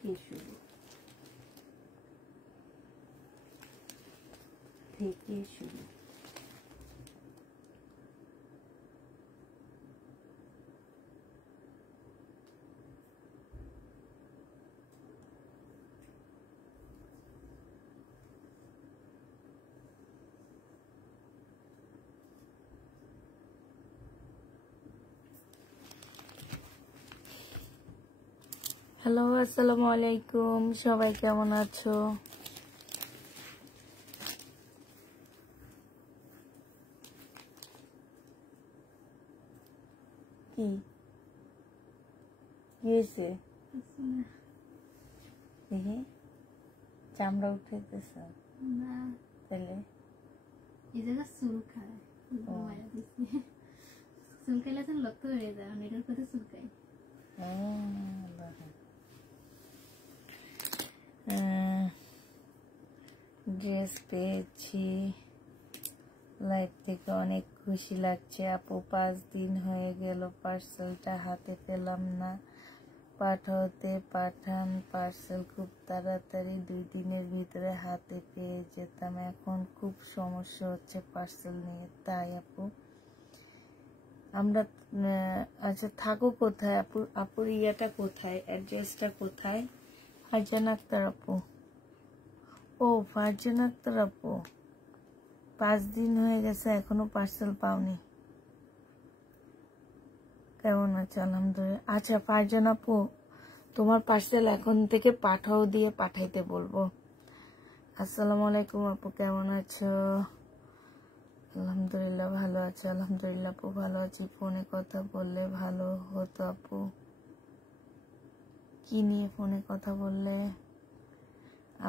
থেকে শুরু, থেকে শুরু। হ্যালো, আসসালামু আলাইকুম, সবাই কেমন আছো? কি হয়েছে? দেখি চামড়া উঠেতেছ না, তাহলে এই জায়গা চুলকায়, মারা দিচ্ছে। চুলকাইলে তো লক্ষ্য হয়ে যায়, এটার কথা চুলকাই। ড্রেস পেয়েছি, লাইফ থেকে অনেক খুশি লাগছে আপু। 5 দিন হয়ে গেল পার্সেলটা হাতে পেলাম না, পাঠাতে পাঠান পার্সেল খুব তাড়াতাড়ি 2 দিনের ভিতরে হাতে পেয়ে যেতাম, এখন খুব সমস্যা হচ্ছে পার্সেল নিয়ে। তাই আপু আমরা আচ্ছা থাকো কোথায় আপু? আপুর ইয়াটা কোথায়, অ্যাড্রেসটা কোথায়? ফারজান আক্তার আপু। ও ফারজান আক্তার আপু, 5 দিন হয়ে গেছে এখনো পার্সেল পাওনি। কেমন আছে? আলহামদুলিল্লাহ। আচ্ছা ফারজান আপু, তোমার পার্সেল এখন থেকে পাঠাও দিয়ে পাঠাইতে বলবো। আসসালামু আলাইকুম আপু, কেমন আছো? আলহামদুলিল্লাহ ভালো আছে। আলহামদুলিল্লাহ আপু ভালো আছি। ফোনে কথা বললে ভালো হতো আপু। কি নিয়ে ফোনে কথা বললে?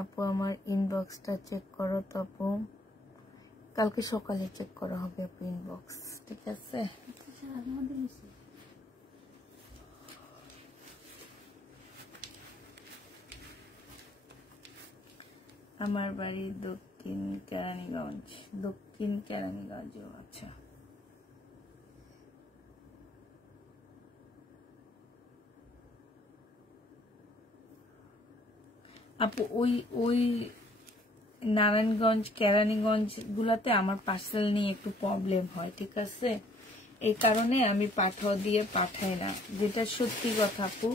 আপু আমার ইনবক্সটা চেক করো তো আপু, কালকে সকালে চেক করা হবে আপু ইনবক্স, ঠিক আছে? আমার বাড়ি দক্ষিণ কেরানীগঞ্জ। দক্ষিণ কেরানীগঞ্জ, আচ্ছা। আপু ওই ওই নারায়ণগঞ্জ কেরানীগঞ্জ গুলাতে আমার পার্সেল নিয়ে একটু প্রবলেম হয়, ঠিক আছে? এই কারণে আমি পাঠাও দিয়ে পাঠাই না, যেটা সত্যি কথা আপু।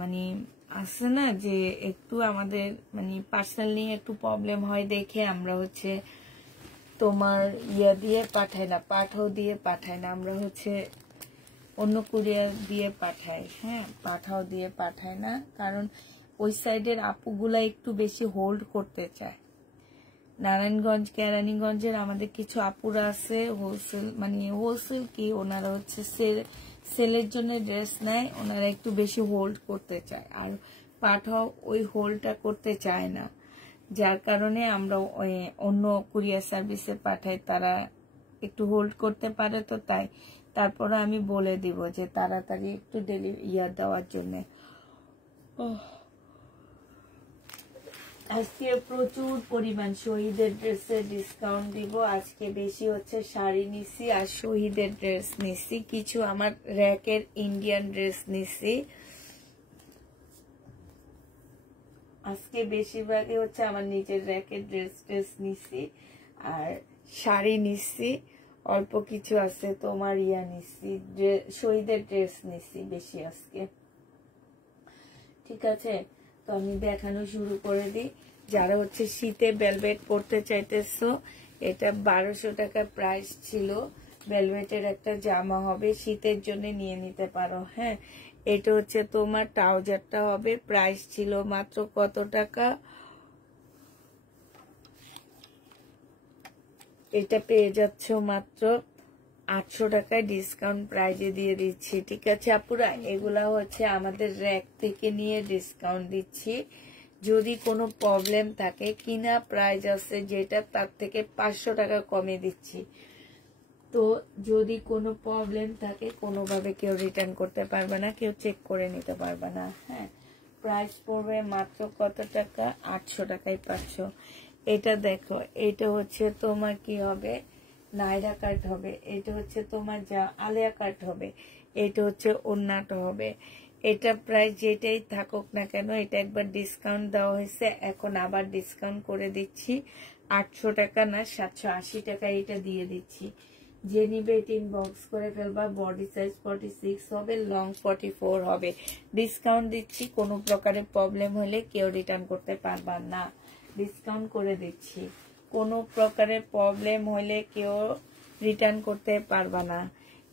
মানে আছে না যে একটু আমাদের মানে পার্সেল নিয়ে একটু প্রবলেম হয় দেখে আমরা হচ্ছে তোমার ইয়া দিয়ে পাঠাই না, পাঠাও দিয়ে পাঠাই না, আমরা হচ্ছে অন্য কুরিয়ার দিয়ে পাঠাই। হ্যাঁ, পাঠাও দিয়ে পাঠাই না, কারণ ওই সাইডের আপুগুলা একটু বেশি হোল্ড করতে চায়। নারায়ণগঞ্জ কেরানীগঞ্জের আমাদের কিছু আপুরা আছে হোলসেল, মানে হোলসেল কি, ওনারা হচ্ছে সেলের জন্য ড্রেস নেয়, ওনারা একটু বেশি হোল্ড করতে চায়, আর পাঠাও ওই হোল্ডটা করতে চায় না, যার কারণে আমরা অন্য কুরিয়ার সার্ভিসে পাঠাই, তারা একটু হোল্ড করতে পারে। তো তাই তারপরে আমি বলে দিব যে তাড়াতাড়ি একটু ডেলিভারি দেওয়ার জন্য। আজকে প্রচুর পরিমাণ শহীদের ড্রেসে ডিসকাউন্ট দিব। আজকে বেশি হচ্ছে শাড়ি নিছি আর শহীদের ড্রেস নিছি, কিছু আমার র্যাকের ইন্ডিয়ান ড্রেস নিছি। আজকে বেশিরভাগই হচ্ছে আমার নিজের র্যাকের ড্রেস নিছি, আর শাড়ি নিছি, অল্প কিছু আছে তোমার ইয়া নিছি, শহীদের ড্রেস নিছি বেশি আজকে, ঠিক আছে? তো আমি দেখানো শুরু করে দিই। যারা হচ্ছে শীতে ভেলভেট পরতে চাইতেছো, এটা 1200 টাকা প্রাইস ছিল। ভেলভেটের একটা জামা হবে, শীতের জন্য নিয়ে নিতে পারো। হ্যাঁ, এটা হচ্ছে তোমার ট্রাউজারটা হবে, প্রাইস ছিল মাত্র কত টাকা? এটা পেয়ে যাচ্ছ মাত্র 800 টাকায় ডিসকাউন্ট প্রাইজে দিয়ে দিচ্ছি, ঠিক আছে আপুরা? এগুলা হচ্ছে আমাদের র্যাক থেকে নিয়ে ডিসকাউন্ট দিচ্ছি। যদি কোনো প্রবলেম থাকে, কিনা প্রাইস আছে যেটা, তার থেকে 500 টাকা কমে দিচ্ছি। তো যদি কোনো প্রবলেম থাকে, কোনোভাবে কেউ রিটার্ন করতে পারবে না, কেউ চেক করে নিতে পারবে না। হ্যাঁ, প্রাইস পড়বে মাত্র কত টাকা? 800 টাকায় পাচ্ছ। এটা দেখো, এটা হচ্ছে তোমার কি হবে, নাইরা কাট হবে, এটা হচ্ছে তোমার যা আলিয়া কাট হবে, এটা হচ্ছে ওন্নাটা হবে, এটা প্রাইস যেটাই থাকুক না কেন, এটা একবার ডিসকাউন্ট দেওয়া হয়েছে, এখন আবার ডিসকাউন্ট করে দিচ্ছি। 800 টাকা না 780 টাকা এটা দিয়ে দিচ্ছি। যে নিবে ইনবক্স করে ফেলবা। বডি সাইজ 46 হবে, লং 44 হবে। ডিসকাউন্ট দিচ্ছি, কোনো প্রকারের প্রবলেম হলে কেউ রিটার্ন করতে পারবা না, ডিসকাউন্ট করে দিচ্ছি। কোনো প্রকারের প্রবলেম হলে কেউ রিটার্ন করতে পারবা না।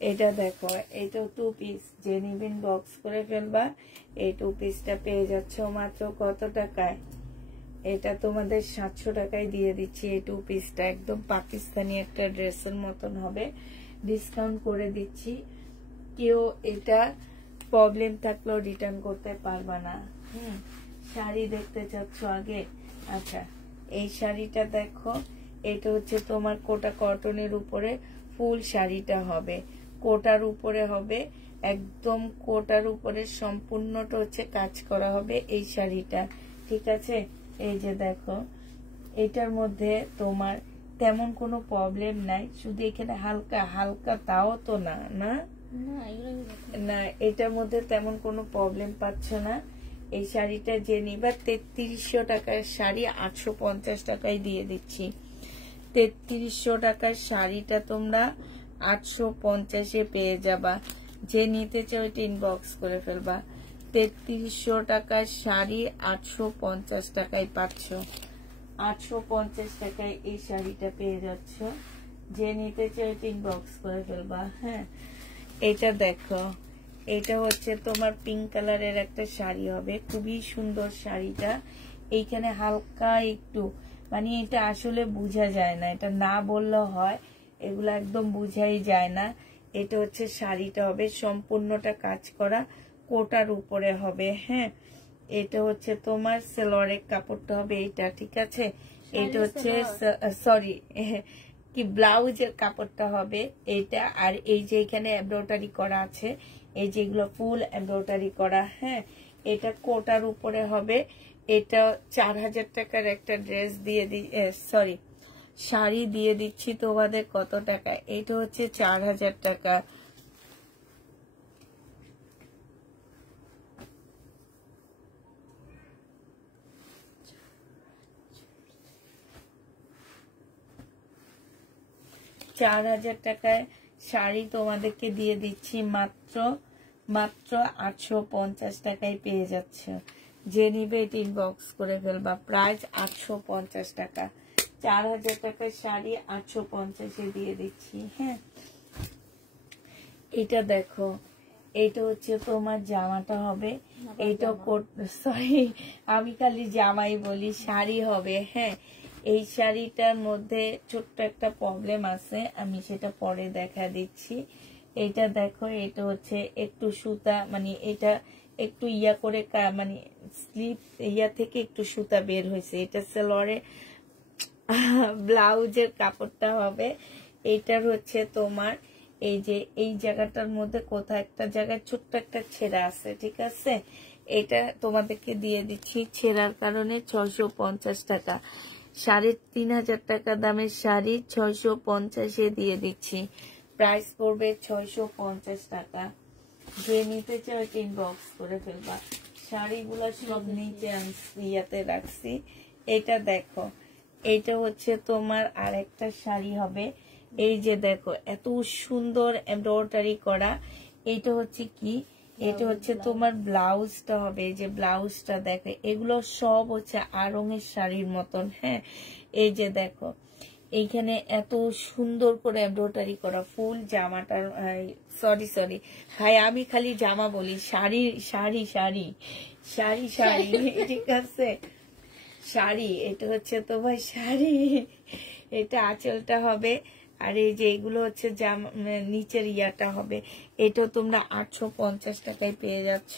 এটা দেখো, এটা 2 পিস, যে নিবেন বক্স করে ফেলবা। এই 2 পিসটা পেয়ে যাচ্ছ মাত্র কত টাকায়? এটা তোমাদের 700 টাকায় দিয়ে দিচ্ছি। এই 2 পিসটা একদম পাকিস্তানি একটা ড্রেসের মতন হবে, ডিসকাউন্ট করে দিচ্ছি। কেউ এটা প্রবলেম থাকলেও রিটার্ন করতে পারবা না। শাড়ি দেখতে চাচ্ছ আগে? আচ্ছা, এই শাড়িটা দেখো, এটা হচ্ছে তোমার কোটা কটনের উপরে ফুল শাড়িটা হবে, কোটার উপরে হবে, একদম কোটার উপরে সম্পূর্ণটা হচ্ছে কাজ করা হবে এই শাড়িটা, ঠিক আছে? এই যে দেখো, এটার মধ্যে তোমার তেমন কোনো প্রবলেম নাই, শুধু এখানে হালকা হালকা, তাও তো না না না, এটার মধ্যে তেমন কোনো প্রবলেম পাচ্ছ না। এই শাড়িটা যে নিবা 3300 টাকার শাড়ি 850 টাকায় দিয়ে দিচ্ছি। 3300 টাকার শাড়িটা তোমরা 850-এ পেয়ে যাবা। যে নিতে চাও এটা ইনবক্স করে ফেলবা। 3300 টাকার শাড়ি 850 টাকায় পাচ্ছ। 850 টাকায় এই শাড়িটা পেয়ে যাচ্ছ। যে নিতে চাও এটা ইনবক্স করে ফেলবা। হ্যাঁ, এটা দেখো, এটা হচ্ছে তোমার পিঙ্ক কালারের একটা শাড়ি হবে, খুবই সুন্দর শাড়িটা। এইখানে হালকা একটু মানে এটা আসলে বোঝা যায় না, এটা না বললেও হয়, এগুলো একদম বুঝাই যায় না। এটা হচ্ছে শাড়িটা হবে, সম্পূর্ণটা কাজ করা, কোটার উপরে হবে। হ্যাঁ, এটা হচ্ছে তোমার সালোয়ারের কাপড়টা হবে এইটা, ঠিক আছে? এটা হচ্ছে সরি কি ব্লাউজের কাপড়টা হবে এইটা। আর এই যে এখানে এমব্রয়ডারি করা আছে, এই যেগুলো ফুল এমব্রয়ডারি করা। হ্যাঁ, এটা কোটার উপরে হবে। এটা 4000 টাকার একটা ড্রেস দিয়ে সরি শাড়ি দিয়ে দিচ্ছি তোমাদের কত টাকা? এটা হচ্ছে 4000 টাকা। চার 4000 টাকায় শাড়ি তোমাদেরকে দিয়ে দিচ্ছি মাত্র 850 টাকায় পেয়ে যাচ্ছে। যে নিবে এটা ইনবক্স করে ফেলবা। প্রাইস 850 টাকা। 4000 টাকার শাড়ি 850-এ দিয়ে দিচ্ছি। হ্যাঁ, এটা দেখো, এটা হচ্ছে তোমার জামাটা হবে, এইটা সরি আমি খালি জামাই বলি, শাড়ি হবে। হ্যাঁ, এই শাড়িটার মধ্যে ছোট্ট একটা প্রবলেম আছে, আমি সেটা পরে দেখা দিচ্ছি। এটা দেখো, এটা হচ্ছে একটু সুতা, মানে এটা একটু ইয়া করে মানে স্লিপ ইয়া থেকে একটু সুতা বের হয়েছে। এটা সালোয়ারে ব্লাউজের কাপড়টা হবে। এটার হচ্ছে তোমার এই যে এই জায়গাটার মধ্যে কোথাও একটা জায়গায় ছোট্ট একটা ছেঁড়া আছে, ঠিক আছে? এটা তোমাদেরকে দিয়ে দিচ্ছি ছেঁড়ার কারণে 650 টাকা। 3500 টাকা দামের শাড়ি 650-এ দিয়ে দিচ্ছি। প্রাইস পড়বে 650 টাকা। যে নিতে চাও ইনবক্স করে ফেলবা। শাড়িগুলো সব নিচে ইয়াতে রাখছি। এটা দেখো, এটা হচ্ছে তোমার আরেকটা শাড়ি হবে। এই যে দেখো, এত সুন্দর এমব্রয়ডারি করা। এইটা হচ্ছে কি, এটা হচ্ছে তোমার ব্লাউজটা হবে। এই যে ব্লাউজটা দেখো, এগুলো সব হচ্ছে আড়ঙের শাড়ির মতন। হ্যাঁ, এই যে দেখো, এইখানে এত সুন্দর করে এমব্রয়ডারি করা ফুল জামাটার। সরি ভাই, আমি খালি জামা বলি, শাড়ি শাড়ি শাড়ি শাড়ি শাড়ি ঠিক আছে, শাড়ি। এটা হচ্ছে তোমার শাড়ি, এটা আঁচলটা হবে। আর এই যে এগুলো হচ্ছে জামা, নিচের ইয়াটা হবে। এটা তোমরা 850 টাকায় পেয়ে যাচ্ছ।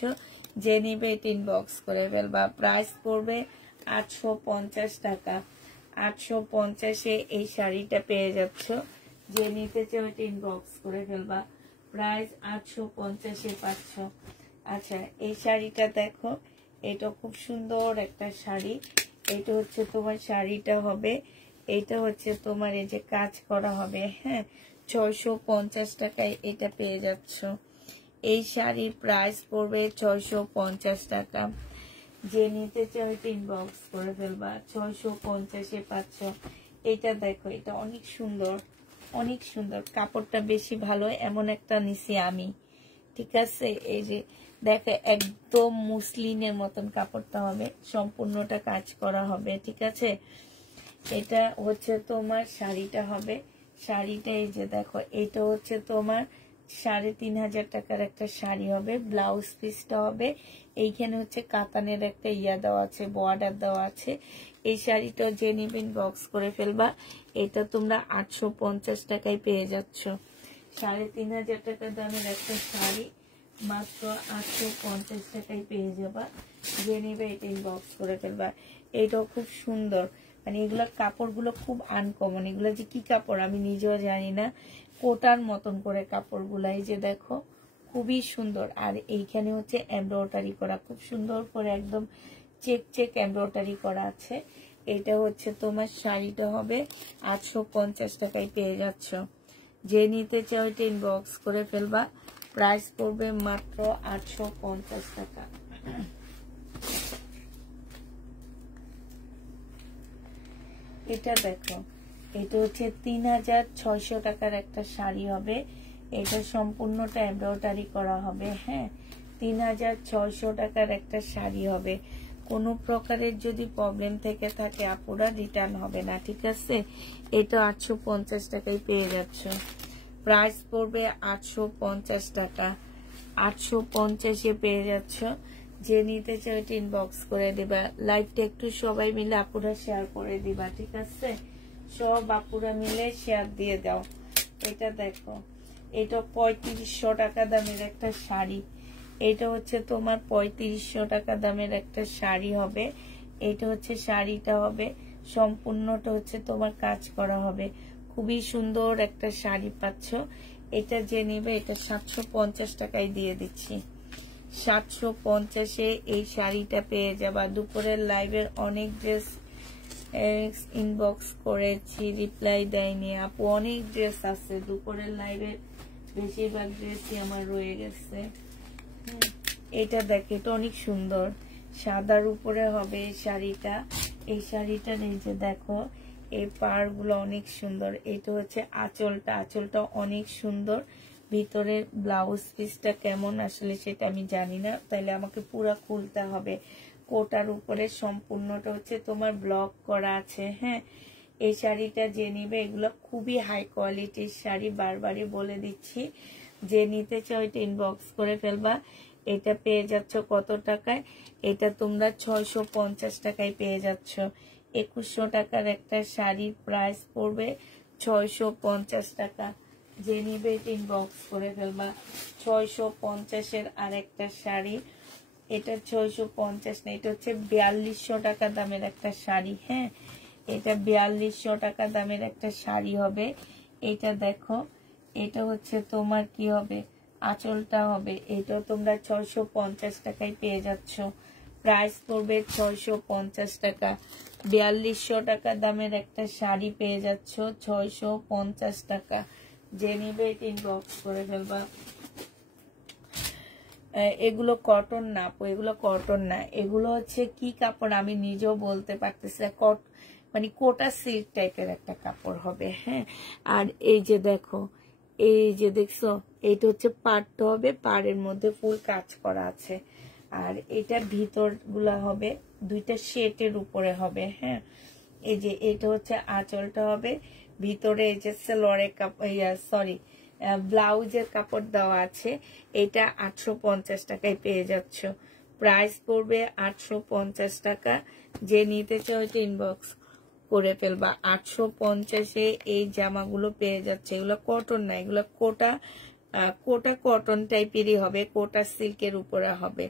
যে নিবে এটা ইনবক্স করে ফেলবা। প্রাইস পড়বে 850 টাকা। 850-এ এই শাড়িটা পেয়ে যাচ্ছ। যে নিতে চাও এটা ইনবক্স করে ফেলবা। প্রাইস 850-এ পাচ্ছ। আচ্ছা, এই শাড়িটা দেখো, এটা খুব সুন্দর একটা শাড়ি। এটা হচ্ছে তোমার শাড়িটা হবে, এটা হচ্ছে তোমার এই যে কাজ করা হবে। হ্যাঁ, 650 টাকায় এটা পেয়ে যাচ্ছ। এই শাড়ির প্রাইস পড়বে 650 টাকা। যে নিতে চাও ইনবক্স করে ফেলবা, 650-এ পাচ্ছ। এটা দেখো, এটা অনেক সুন্দর, অনেক সুন্দর, কাপড়টা বেশি ভালো, এমন একটা নিছি আমি, ঠিক আছে। এই যে দেখো, একদম মুসলিনের মতন কাপড়টা হবে, সম্পূর্ণটা কাজ করা হবে, ঠিক আছে। এটা হচ্ছে তোমার শাড়িটা হবে, শাড়িটা এই যে দেখো, এটা হচ্ছে তোমার 3500 টাকার একটা শাড়ি হবে। ব্লাউজ পিসটা হবে, এইখানে হচ্ছে কাতানের একটা ইয়া দেওয়া আছে, বর্ডার দেওয়া আছে। এই শাড়িটা যে নিবেন বক্স করে ফেলবা। এটা তোমরা 850 টাকায় পেয়ে যাচ্ছ। 3500 টাকা দামের একটা শাড়ি মাত্র 850 টাকায় পেয়ে যাবা। যে নিবে এটা ইনবক্স করে ফেলবা। এটাও খুব সুন্দর, মানে এগুলোর কাপড়গুলো খুব আনকমন। এগুলো যে কি কাপড় আমি নিজেও জানি না, কোটার মতন করে কাপড়গুলো। এই যে দেখো, খুবই সুন্দর। আর এইখানে হচ্ছে এমব্রয়ডারি করা, খুব সুন্দর করে একদম চেক চেক এমব্রয়ডারি করা আছে। এটা হচ্ছে তোমার শাড়িটা হবে 850 টাকায় পেয়ে যাচ্ছ। যে নিতে চাও এটা ইনবক্স করে ফেলবা। প্রাইস পড়বে মাত্র 850 টাকা। এটা দেখো, এটা হচ্ছে 3600 টাকার একটা শাড়ি হবে। এটা সম্পূর্ণটা এমব্রয়ডারি করা হবে। হ্যাঁ, 3600 টাকার একটা শাড়ি হবে। কোনো প্রকারের যদি প্রবলেম থেকে থাকে আপুরা রিটার্ন হবে না, ঠিক আছে। এটা 850 টাকায় পেয়ে যাচ্ছ। প্রাইস পড়বে 850 টাকা। 850-এ পেয়ে যাচ্ছ। যে নিতে চাও এটা ইনবক্স করে দিবা। লাইভটা একটু সবাই মিলে আপুরা শেয়ার করে দিবা, ঠিক আছে। সব আপুরা মিলে শেয়ার দিয়ে দাও। এটা দেখো, এটা 3500 টাকা দামের একটা শাড়ি। এটা হচ্ছে তোমার 3500 টাকা দামের একটা শাড়ি হবে। এটা হচ্ছে শাড়িটা হবে, সম্পূর্ণটা হচ্ছে তোমার কাজ করা হবে। খুবই সুন্দর একটা শাড়ি পাচ্ছ। এটা যে নেবে এটা 750 টাকায় দিয়ে দিচ্ছি। 750-এ এই শাড়িটা পেয়ে যাবা। দুপুরের লাইভের অনেক ড্রেস ইনবক্স করেছি, রিপ্লাই দেয়নি আপু। অনেক ড্রেস আছে দুপুরের লাইভের, বেশিরভাগ ড্রেসই আমার রয়ে গেছে। এটা দেখে, এটা অনেক সুন্দর, সাদার উপরে হবে এই শাড়িটা। এই শাড়িটা এই যে দেখো, এই পাড় গুলো অনেক সুন্দর। এটা হচ্ছে আঁচলটা, আঁচলটা অনেক সুন্দর। ভিতরে ব্লাউজ পিসটা কেমন আসলে সেটা আমি জানি না, তাইলে আমাকে পুরো খুলতে হবে। কোটার উপরে সম্পূর্ণটা হচ্ছে তোমার ব্লক করা আছে। হ্যাঁ, এই শাড়িটা যে নিবে, এগুলো খুবই হাই কোয়ালিটির শাড়ি, বারবারই বলে দিচ্ছি। যে নিতে চাও এটা ইনবক্স করে ফেলবা। এটা পেয়ে যাচ্ছ কত টাকায়? এটা তোমরা 650 টাকায় পেয়ে যাচ্ছ। 2100 টাকার একটা শাড়ির প্রাইস পড়বে 650 টাকা। যে নিবে এটা ইনবক্স করে ফেলবা। 650-এর আর একটা শাড়ি, এটা 650 না, এটা হচ্ছে 4200 টাকা দামের একটা শাড়ি। হ্যাঁ, এটা 4200 টাকা দামের একটা শাড়ি হবে। এটা দেখো, এটা হচ্ছে তোমার কি হবে, আঁচলটা হবে। এটাও তোমরা 650 টাকায় পেয়ে যাচ্ছ। প্রাইস পড়বে 650 টাকা। 4200 টাকা দামের একটা শাড়ি পেয়ে যাচ্ছ 650 টাকা। যে নিবে এটা ইনবক্স করে ফেলবা। এগুলো কটন না আপু, এগুলো কটন না, এগুলো হচ্ছে কি কাপড় আমি নিজেও বলতে পারতেছি না। মানে কোটা সিল্ক টাইপের একটা কাপড় হবে। হ্যাঁ, আর এই যে দেখো, এই যে দেখছো, এইটা হচ্ছে পাড়টা হবে, পাড়ের মধ্যে ফুল কাজ করা আছে। আর এটার ভিতর গুলা হবে দুইটা শেটের উপরে হবে। হ্যাঁ, এই যে এটা হচ্ছে আঁচলটা হবে, ভিতরে এই যে সেলোয়ারের কাপড়, সরি ব্লাউজের কাপড় দেওয়া আছে। এটা 850 টাকায় পেয়ে যাচ্ছ। প্রাইস পড়বে 850 টাকা। যে নিতে চাও এটা ইনবক্স করে ফেলবা। 850-এ এই জামাগুলো পেয়ে যাচ্ছে। এগুলো কটন না, এগুলো কোটা কটন টাইপেরই হবে, কোটা সিল্কের উপরে হবে।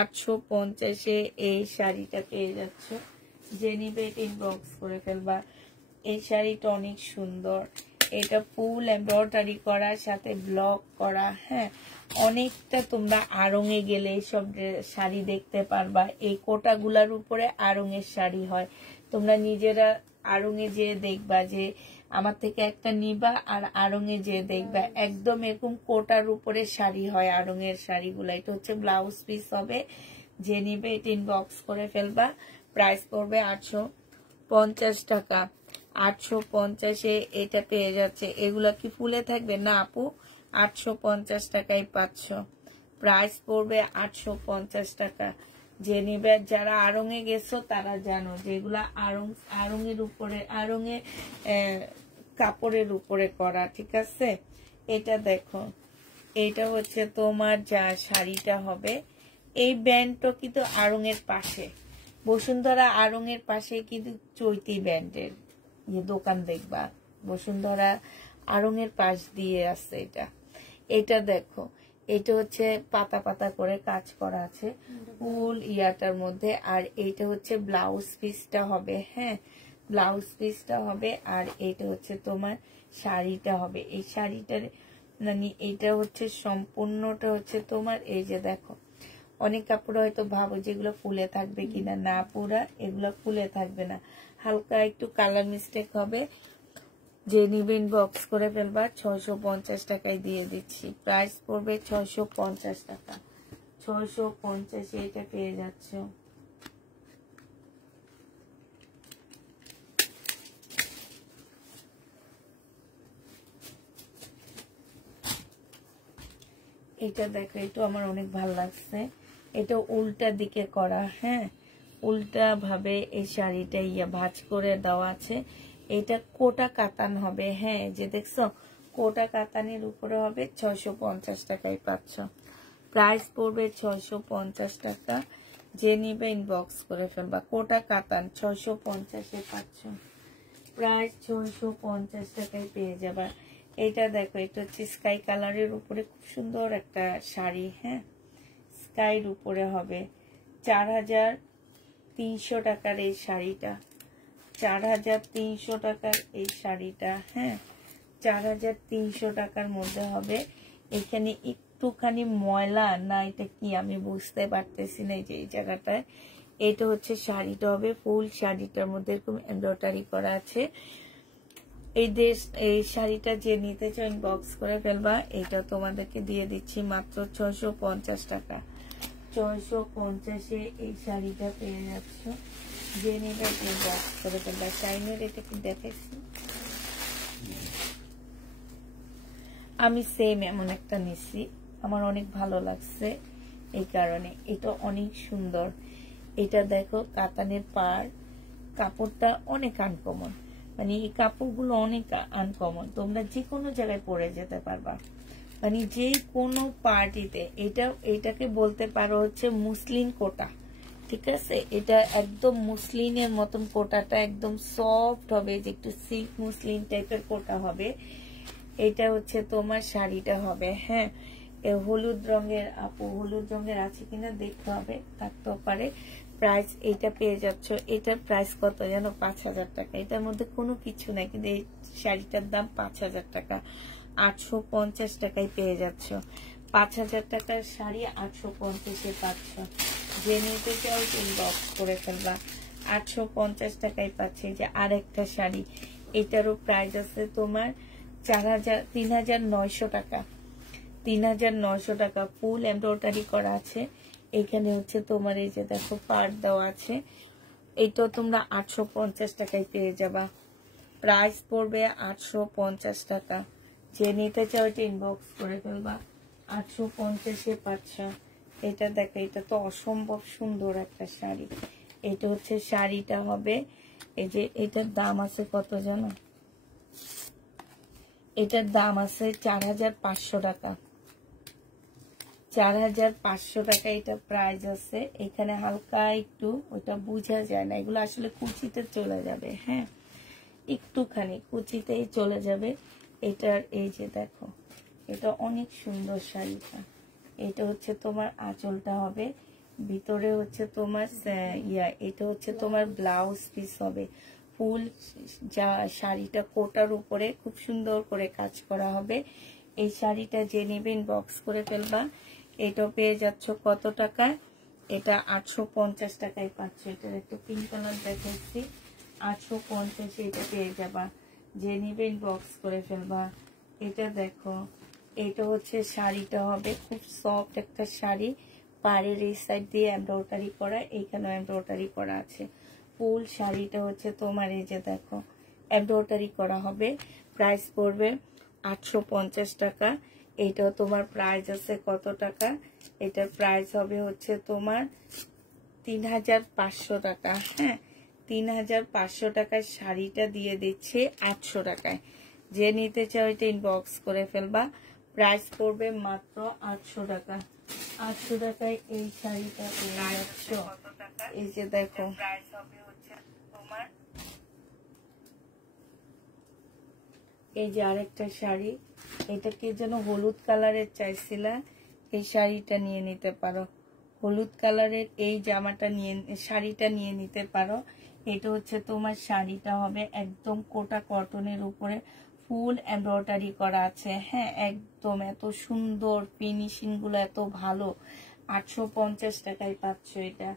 850-এ এই শাড়িটা পেয়ে যাচ্ছ। যে নিবে এটা ইনবক্স করে ফেলবা। এই শাড়িটা অনেক সুন্দর, এটা ফুল এমব্রয়ডারি করা, সাথে ব্লক করা। হ্যাঁ, অনেকটা তোমরা আড়ঙে গেলে এইসব শাড়ি দেখতে পারবা। এই কোটাগুলার উপরে আড়ঙের শাড়ি হয়। তোমরা নিজেরা আড়ঙে যে দেখবা যে আমার থেকে একটা নিবা আর আড়ং-এ যে দেখবা একদম এরকম কোটার উপরে শাড়ি হয় আড়ং-এর শাড়িগুলো। এটা হচ্ছে ব্লাউজ পিস হবে, যে নিবে এটা ইনবক্স করে ফেলবা। প্রাইস পড়বে 850 টাকা। 850-এ এটা পেয়ে যাচ্ছে। এগুলা কি ফুলে থাকবে না আপু? 850 টাকায় পাচ্ছ। প্রাইস পড়বে 850 টাকা। যে নিবে, যারা আড়ং-এ গেছো তারা জানো যেগুলা আড়ং-এর উপরে, আড়ং-এ কাপড়ের উপরে করা, ঠিক আছে। এটা দেখো, এটা হচ্ছে তোমার যা শাড়িটা হবে, এই ব্যান্ডটা কিন্তু আড়ং-এর পাশে, বসুন্ধরা আড়ং-এর পাশে কিন্তু চৈতি ব্যান্ডের দোকান দেখবা। বসুন্ধরা আড়ং-এর পাশ দিয়ে আছে এটা। এটা দেখো, এটা হচ্ছে পাতা পাতা করে কাজ করা আছে ফুল ইয়াটার মধ্যে। আর এইটা হচ্ছে ব্লাউজ পিসটা হবে, হ্যাঁ ব্লাউজ পিসটা হবে। আর এটা হচ্ছে তোমার শাড়িটা হবে। এই শাড়িটার মানে এটা হচ্ছে সম্পূর্ণটা হচ্ছে তোমার, এই যে দেখো অনেক কাপড় হয়তো ভাবো যেগুলো ফুলে থাকবে কিনা, না পুরা এগুলো ফুলে থাকবে না, হালকা একটু কালার মিস্টেক হবে। যে নিবে ইনবক্স করে ফেলবা। 650 টাকায় দিয়ে দিচ্ছি। প্রাইস পড়বে 650 টাকা। 650-এ এটা পেয়ে যাচ্ছ। এটা দেখো, এটা আমার অনেক ভালো লাগছে। এটা উল্টা দিকে করা, হ্যাঁ উল্টা ভাবে এই শাড়িটা ভাঁজ করে দেওয়া আছে। এটা কোটা কাতান হবে, হ্যাঁ যে দেখছো কোটা কাতানের উপরে হবে। 650 টাকায় পাচ্ছ। প্রাইস পড়বে 650 টাকা। যে নিবে ইনবক্স করে ফেলবা। কোটা কাতান 650-এ পাচ্ছ। প্রাইস 650 টাকায় পেয়ে যাবা। এটা দেখো, এটা হচ্ছে স্কাই কালারের উপরে খুব সুন্দর একটা শাড়ি, হ্যাঁ স্কাইর উপরে হবে। 4300 টাকার এই শাড়িটা, 4300 টাকার এই শাড়িটা, হ্যাঁ 4300 টাকার মধ্যে হবে। এখানে একটুখানি ময়লা না, এটা কি আমি বুঝতে পারতেছি না। যে এই জায়গাটায় এটা হচ্ছে শাড়িটা হবে, ফুল শাড়িটার মধ্যে এরকম এমব্রয়ডারি করা আছে। এই শাড়িটা যে নিতে চাও ইনবক্স করে ফেলবা। এটা তোমাদেরকে দিয়ে দিচ্ছি মাত্র 650 টাকা। 650-এ এই শাড়িটা পেয়ে যাচ্ছ। যে নিবে ইনবক্স করে ফেলবা। চাইনের এটা কি দেখাইছি আমি, সেম এমন একটা নিছি, আমার অনেক ভালো লাগছে এই কারণে। এটা অনেক সুন্দর। এটা দেখো কাতানের পাড়, কাপড়টা অনেক আনকমন, মানে এই কাপড়গুলো অনেক আনকমন, তোমরা যে কোনো জায়গায় পরে যেতে পারবা, মানে যে কোনো পার্টিতে। এটাকে বলতে পারো হচ্ছে মুসলিন কোটা, ঠিক আছে। এটা একদম মুসলিনের মতন কোটাটা একদম সফট হবে, যে একটু সিল্ক মুসলিন টাইপের কোটা হবে। এটা হচ্ছে তোমার শাড়িটা হবে, হ্যাঁ হলুদ রঙের, আপু হলুদ রঙের আছে কিনা দেখতে হবে, থাকতেও পারে। প্রাইস এইটা পেয়ে যাচ্ছ। এটার প্রাইস কত জানো? 5000 টাকা। এটার মধ্যে কোনো কিছু নাই, কিন্তু এই শাড়িটার দাম 5000 টাকা। 850 টাকায় পেয়ে যাচ্ছ। 5000 টাকার শাড়ি 850-এ পাচ্ছ। যে নিতে চাও ইনবক্স করে ফেলবা। 850 টাকায় পাচ্ছে। যে আরেকটা শাড়ি, এটারও প্রাইস আছে তোমার 3900 টাকা। 3900 টাকা ফুল এমব্রয়ডারি করা আছে। এখানে হচ্ছে তোমার এই যে দেখো পাড় দেওয়া আছে। এইটাও তোমরা 850 টাকায় পেয়ে যাবা। প্রাইস পড়বে 850 টাকা। যে নিতে চাও এটা ইনবক্স করে ফেলবা। 850-এ পাচ্ছ। এটা দেখো, এটা তো অসম্ভব সুন্দর একটা শাড়ি। এটা হচ্ছে শাড়িটা হবে। এই যে এটার দাম আছে কত জানো? এটার দাম আছে 4500 টাকা। 4500 টাকা এটা প্রাইস আছে। এখানে হালকা একটু ওটা বোঝা যায় না, এগুলো আসলে কুচিতে চলে যাবে, হ্যাঁ একটুখানি কুচিতেই চলে যাবে। এটার এই যে দেখো, এটা অনেক সুন্দর শাড়িটা। এটা হচ্ছে তোমার আঁচলটা হবে, ভিতরে হচ্ছে তোমার এটা হচ্ছে তোমার ব্লাউজ পিস হবে। ফুল যা শাড়িটা কোটার উপরে খুব সুন্দর করে কাজ করা হবে। এই শাড়িটা যে নেবে ইনবক্স করে ফেলবা। এটা পেয়ে যাচ্ছ কত টাকায়? এটা 850 টাকায় পাচ্ছ। এটার একটু পিঙ্ক কালার দেখাচ্ছি, 850-এ এটা পেয়ে যাবা। যে নিবে ইনবক্স করে ফেলবা। এটা দেখো, এটা হচ্ছে শাড়িটা হবে খুব সফট একটা শাড়ি, পাড়ের এই সাইড দিয়ে এমব্রয়ডারি করা, এইখানেও এমব্রয়ডারি করা আছে। ফুল শাড়িটা হচ্ছে তোমার এই যে দেখো এমব্রয়ডারি করা হবে। প্রাইস পড়বে 850 টাকা। এটাও তোমার প্রাইস আছে কত টাকা? এটার প্রাইস হবে হচ্ছে তোমার 3500 টাকা। হ্যাঁ, 3500 টাকার শাড়িটা দিয়ে দিচ্ছে 800 টাকায়। যে নিতে চাও এটা ইনবক্স করে ফেলবা। প্রাইস পড়বে মাত্র 800 টাকা। 800 টাকায় এই শাড়িটা পেয়ে যাচ্ছ। এই যে দেখো প্রাইস হবে হচ্ছে তোমার, এই যে আরেকটা শাড়ি, এটা কি যেন হলুদ কালারের চাইছিলা, এই শাড়িটা নিয়ে নিতে পারো। হলুদ কালারের এই জামাটা নিয়ে, শাড়িটা নিয়ে নিতে পারো। এটা হচ্ছে তোমার শাড়িটা হবে একদম কোটা কটনের উপরে ফুল এমব্রয়ডারি করা আছে। হ্যাঁ, একদম এত সুন্দর, ফিনিশিং গুলো এত ভালো। 850 টাকায় পাচ্ছ এটা।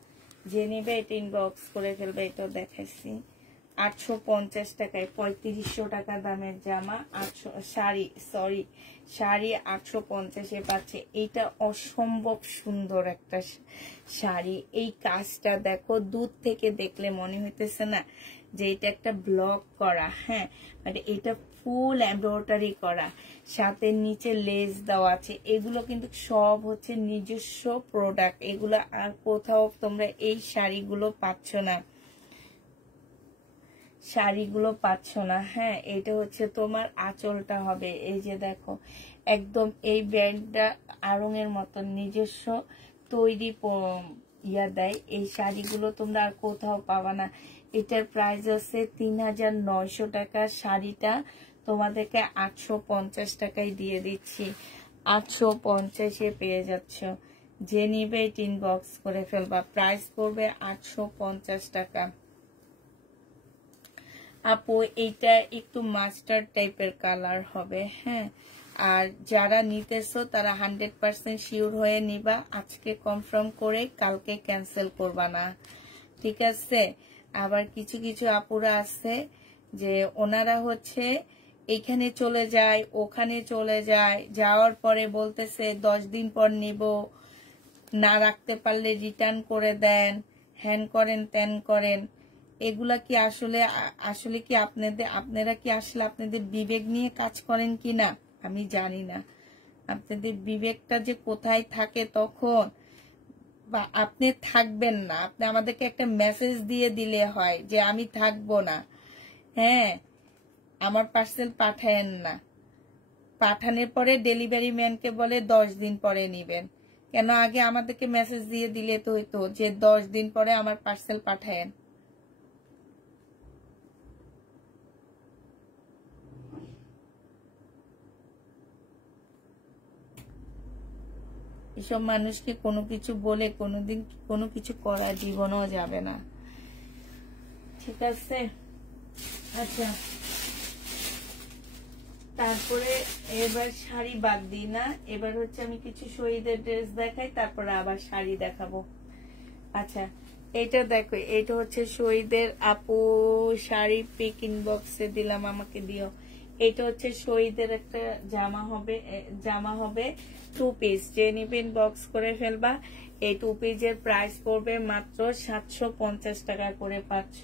যে নেবে এটা ইনবক্স করে ফেলবে। এটাও দেখাইছি 850 টাকায়। 3500 টাকা দামের জামা, 800 শাড়ি 850-এ পাচ্ছে। এটা অসম্ভব সুন্দর একটা শাড়ি। এই কাজটা দেখো, দূর থেকে দেখলে মনে হইতেছে না যে এটা একটা ব্লক করা। হ্যাঁ, মানে এটা ফুল এমব্রয়ডারি করা, সাথে নিচে লেস দেওয়া আছে। এগুলো কিন্তু সব হচ্ছে নিজস্ব প্রোডাক্ট, এগুলো আর কোথাও তোমরা এই শাড়িগুলো পাচ্ছ না, শাড়িগুলো পাচ্ছ না। হ্যাঁ, এটা হচ্ছে তোমার আঁচলটা হবে এই যে দেখো একদম এই ব্র্যান্ডটা আড়ং-এর মতন নিজস্ব তৈরি ইয়া দেয়। এই শাড়িগুলো তোমরা আর কোথাও পাবা না। এটার প্রাইস আছে 3900 টাকা। শাড়িটা তোমাদেরকে 850 টাকায় দিয়ে দিচ্ছি। 850-এ পেয়ে যাচ্ছ। যে নিবে এটা ইনবক্স করে ফেলবা। প্রাইস পড়বে 850 টাকা। আপু এইটা একটু মাস্টার্ড টাইপের কালার হবে। হ্যাঁ, আর যারা নিতেছো তারা 100% শিওর হয়ে নিবা। আজকে কনফার্ম করে কালকে ক্যান্সেল করবা না, ঠিক আছে? আবার কিছু কিছু আপুরা আছে যে ওনারা হচ্ছে এইখানে চলে যায়, ওখানে চলে যায়, যাওয়ার পরে বলতেছে 10 দিন পর নিব, না রাখতে পারলে রিটার্ন করে দেন, হ্যান করেন ত্যান করেন। এগুলা কি আসলে কি আপনারা কি আসলে আপনাদের বিবেক নিয়ে কাজ করেন কিনা আমি জানি না। আপনাদের বিবেকটা যে কোথায় থাকে তখন, বা আপনি থাকবেন না, আপনি আমাদেরকে একটা মেসেজ দিয়ে দিলে হয় যে আমি থাকবো না, হ্যাঁ আমার পার্সেল পাঠায়েন না। পাঠানোর পরে ডেলিভারি ম্যানকে বলে 10 দিন পরে নিবেন। কেন আগে আমাদেরকে মেসেজ দিয়ে দিলে তো হইতো যে 10 দিন পরে আমার পার্সেল পাঠায়েন। এসব মানুষকে কোনো কিছু বলে কোনোদিন কোনো কিছু করা জীবনেও যাবে না, ঠিক আছে? আচ্ছা, তারপরে এবার শাড়ি বাদ দিই না, এবার হচ্ছে আমি কিছু শহীদের ড্রেস দেখাই, তারপরে আবার শাড়ি দেখাবো। আচ্ছা, এটা দেখো, এটা হচ্ছে শহীদের আপু শাড়ি পিক ইনবক্সে দিলাম, আমাকে দিও। এটা হচ্ছে শহীদের একটা জামা হবে 2 পিস। যে নিবে ইনবক্স করে ফেলবা। এই 2 পিসের প্রাইস পড়বে মাত্র 750 টাকা করে পাচ্ছ।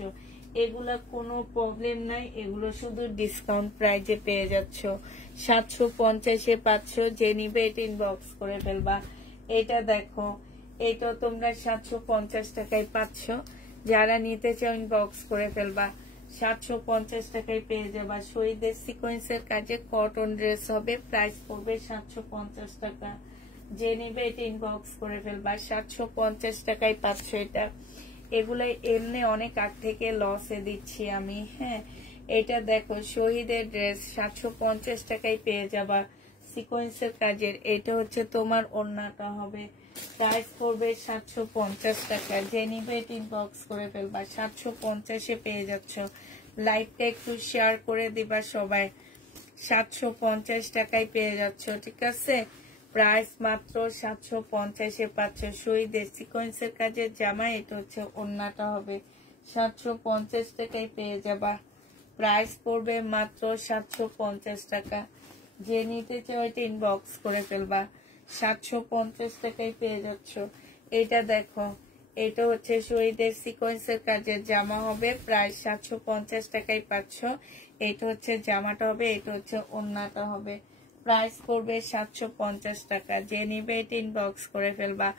এগুলা কোনো প্রবলেম নাই, এগুলো শুধু ডিসকাউন্ট প্রাইজে পেয়ে যাচ্ছ। 750-এ পাচ্ছ। যে নিবে এটা ইনবক্স করে ফেলবা। এটা দেখো, এটা তোমরা 750 টাকায় পাচ্ছ। যারা নিতে চাও ইনবক্স করে ফেলবা। 750 টাকায় পেয়ে যাবা। শহীদের সিকোয়েন্সের কাজে কটন ড্রেস হবে, প্রাইস পড়বে 750 টাকা। যে নিবে এটা ইনবক্স করে ফেলবা। 750 টাকায় পাচ্ছ এটা। এগুলো এমনি অনেক আগ থেকে লসে দিচ্ছি আমি। হ্যাঁ, এটা দেখো শহীদের ড্রেস 750 টাকায় পেয়ে যাবা সিকোয়েন্সের কাজের। এটা হচ্ছে তোমার ওড়নাটা হবে, প্রাইস পড়বে 750 টাকা। যে নিবে এটা ইনবক্স করে ফেলবা। 750-এ পেয়ে যাচ্ছ। লাইভটা একটু শেয়ার করে দিবা সবাই। 750 টাকায় পেয়ে যাচ্ছ, ঠিক আছে? প্রাইস মাত্র 750-এ পাচ্ছ। শহীদের সিকোয়েন্সের কাজের জামা। এটা হচ্ছে ওড়নাটা হবে, 750 টাকায় পেয়ে যাবা। প্রাইস পড়বে মাত্র 750 টাকা। যে নিতে চাও এটা ইনবক্স করে ফেলবা, 750 টাকায় পেয়ে যাচ্ছ। এটা দেখো, এটা হচ্ছে শহীদের সিকোয়েন্সের কাজের জামা হবে, প্রায় 750 টাকায় পাচ্ছ। এটা হচ্ছে জামাটা হবে, এটা হচ্ছে ওড়নাটা হবে, প্রাইস পড়বে 750 টাকা। যে নিবে এটা ইনবক্স করে ফেলবা,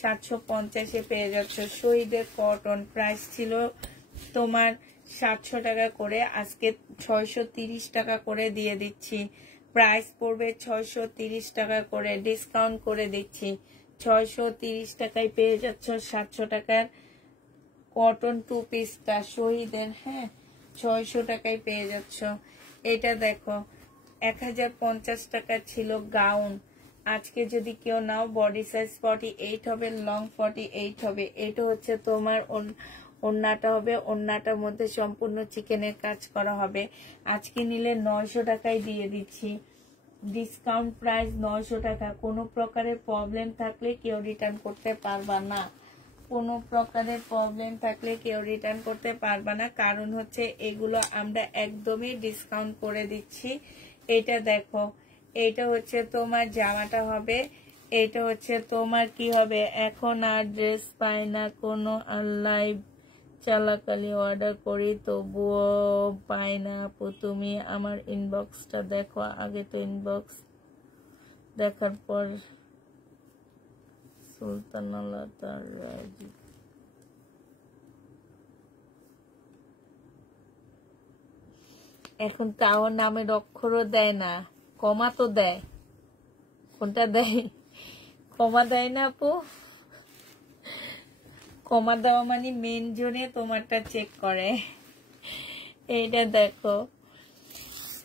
750-এ পেয়ে যাচ্ছ। শহীদের কটন প্রাইস ছিল তোমার 700 টাকা করে, আজকে 630 টাকা করে দিয়ে দিচ্ছি। প্রাইস পড়বে 630 টাকা করে, ডিসকাউন্ট করে দিচ্ছি। 630 টাকায় পেয়ে যাচ্ছ 700 টাকার কটন 2 পিসটা শহীদের। হ্যাঁ, 600 টাকায় পেয়ে যাচ্ছ। এটা দেখো, 1050 টাকা ছিল গাউন, আজকে যদি কেউ নাও বডি সাইজ 48 হবে, লং 48 হবে। এটা হচ্ছে তোমার ওড়নাটা হবে, ওড়নাটার মধ্যে সম্পূর্ণ চিকেনের কাজ করা হবে। আজকে নিলে 900 টাকায় দিয়ে দিচ্ছি, ডিসকাউন্ট প্রাইস 900 টাকা। কোনো প্রকারের প্রবলেম থাকলে কেউ রিটার্ন করতে পারবা না, কোনো প্রকারের প্রবলেম থাকলে কেউ রিটার্ন করতে পারবা না, কারণ হচ্ছে এগুলো আমরা একদমই ডিসকাউন্ট করে দিচ্ছি। এটা দেখো, এটা হচ্ছে তোমার জামাটা হবে, এটা হচ্ছে তোমার কি হবে। এখন আর ড্রেস পাই না কোনো, আর লাইভ চলাকালীন অর্ডার করি তবুও পাই না আপু। তুমি আমার ইনবক্সটা দেখো আগে, তো ইনবক্স দেখার পর সুলতানাল্লাহ তার রাজি। এখন তাও নামের অক্ষরও দেয় না, কমা তো দেয়। কোনটা দেয়? কমা দেয় না আপু। কমা দেওয়া মানে মেন জোনে তোমারটা চেক করে। এইটা দেখো,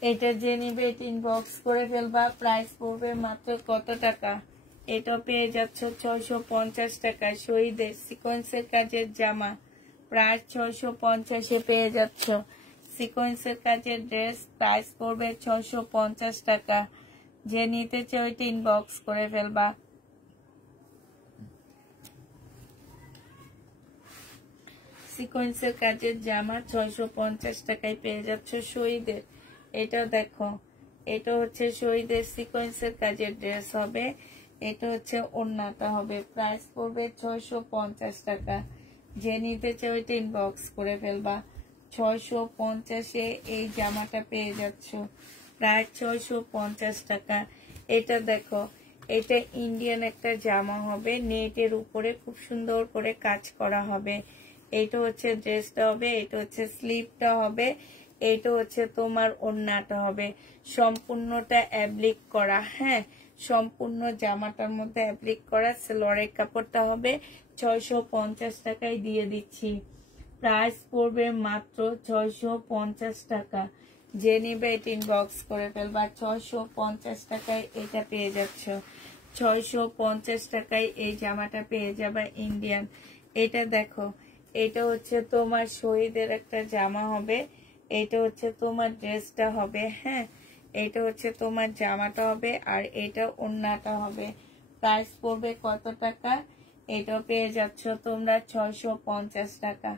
এটা যে নিবে এটা ইনবক্স করে ফেলবা, প্রাইস পড়বে মাত্র কত টাকা? এটা পেয়ে যাচ্ছ 650 টাকা। শহীদের সিকোয়েন্সের কাজের জামা, প্রাইস 650-এ পেয়ে যাচ্ছ। সিকোয়েন্সের কাজের ড্রেস, প্রাইস পড়বে 650 টাকা। যে নিতে চাও এটা ইনবক্স করে ফেলবা। সিকোয়েন্সের কাজের জামা 650 টাকায় পেয়ে যাচ্ছ শহীদের। এটা দেখো, এটা হচ্ছে শহীদের সিকোয়েন্সের কাজের ড্রেস হবে, এটা হচ্ছে ওড়নাটা হবে, প্রাইস পড়বে 650 টাকা। যে নিতে চাও এটা ইনবক্স করে ফেলবা, 650-এ এই জামাটা পেয়ে যাচ্ছ, প্রায় 650 টাকা। এটা দেখো, এটা ইন্ডিয়ান একটা জামা হবে, নেটের উপরে খুব সুন্দর করে কাজ করা হবে। এইটা হচ্ছে ড্রেসটা হবে, এটা হচ্ছে স্লিভটা হবে, এইটা হচ্ছে তোমার ওড়নাটা হবে, সম্পূর্ণটা অ্যাপ্লিক করা। হ্যাঁ, সম্পূর্ণ জামাটার মধ্যে অ্যাপ্লিক করা। সেলোয়ারের কাপড়টা হবে, 650 টাকায় দিয়ে দিচ্ছি। প্রাইস পড়বে মাত্র 650 টাকা। যে নিবে এটা ইনবক্স করে ফেলবা, 650 টাকায় এটা পেয়ে যাচ্ছ। 650 টাকায় এই জামাটা পেয়ে যাবা ইন্ডিয়ান। এটা দেখো, এটা হচ্ছে তোমার শহীদের একটা জামা হবে, এটা হচ্ছে তোমার ড্রেসটা হবে। হ্যাঁ, এটা হচ্ছে তোমার জামাটা হবে, আর এটা ওড়নাটা হবে। প্রাইস পড়বে কত টাকা? এটা পেয়ে যাচ্ছ তোমরা 650 টাকা।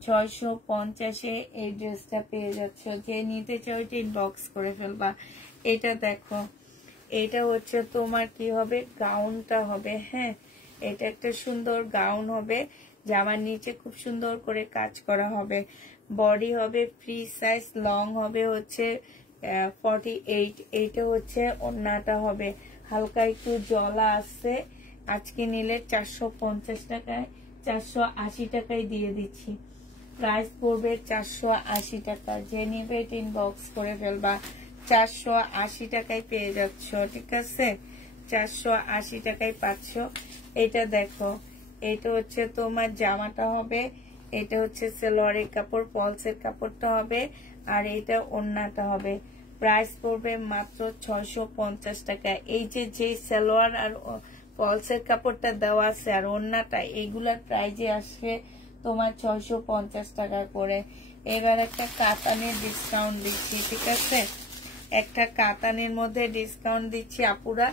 650-এ এই ড্রেসটা পেয়ে যাচ্ছ। যে নিতে চাও এটা ইনবক্স করে ফেলবা। এটা দেখো, এটা হচ্ছে তোমার কি হবে, গাউনটা হবে। হ্যাঁ, এটা একটা সুন্দর গাউন হবে, জামার নিচে খুব সুন্দর করে কাজ করা হবে। বডি হবে ফ্রি সাইজ, লং হবে হচ্ছে 48। এইটা হচ্ছে ওড়নাটা হবে, হালকা একটু জলা আসছে। আজকে নিলে 450 টাকায়, 480 টাকায় দিয়ে দিচ্ছি। প্রাইস পড়বে 480 টাকা। যে নিবে এটা ইনবক্স করে ফেলবা, 480 টাকায় পেয়ে যাচ্ছ। ঠিক আছে, 480 টাকায় পাচ্ছ। এটা দেখো, এটা হচ্ছে তোমার জামাটা হবে, এটা হচ্ছে সেলোয়ারের কাপড়, পলসের কাপড়টা হবে, আর এটা ওড়নাটা হবে। প্রাইস পড়বে মাত্র 650 টাকা। এই যে সালোয়ার আর পলসের কাপড়টা দেওয়া আছে আর ওড়নাটা, এইগুলার প্রাইজে আসবে তোমার 650 টাকা করে। এবার একটা কাতানের ডিসকাউন্ট দিচ্ছি, ঠিক আছে, একটা কাতানের মধ্যে ডিসকাউন্ট দিচ্ছি আপুরা।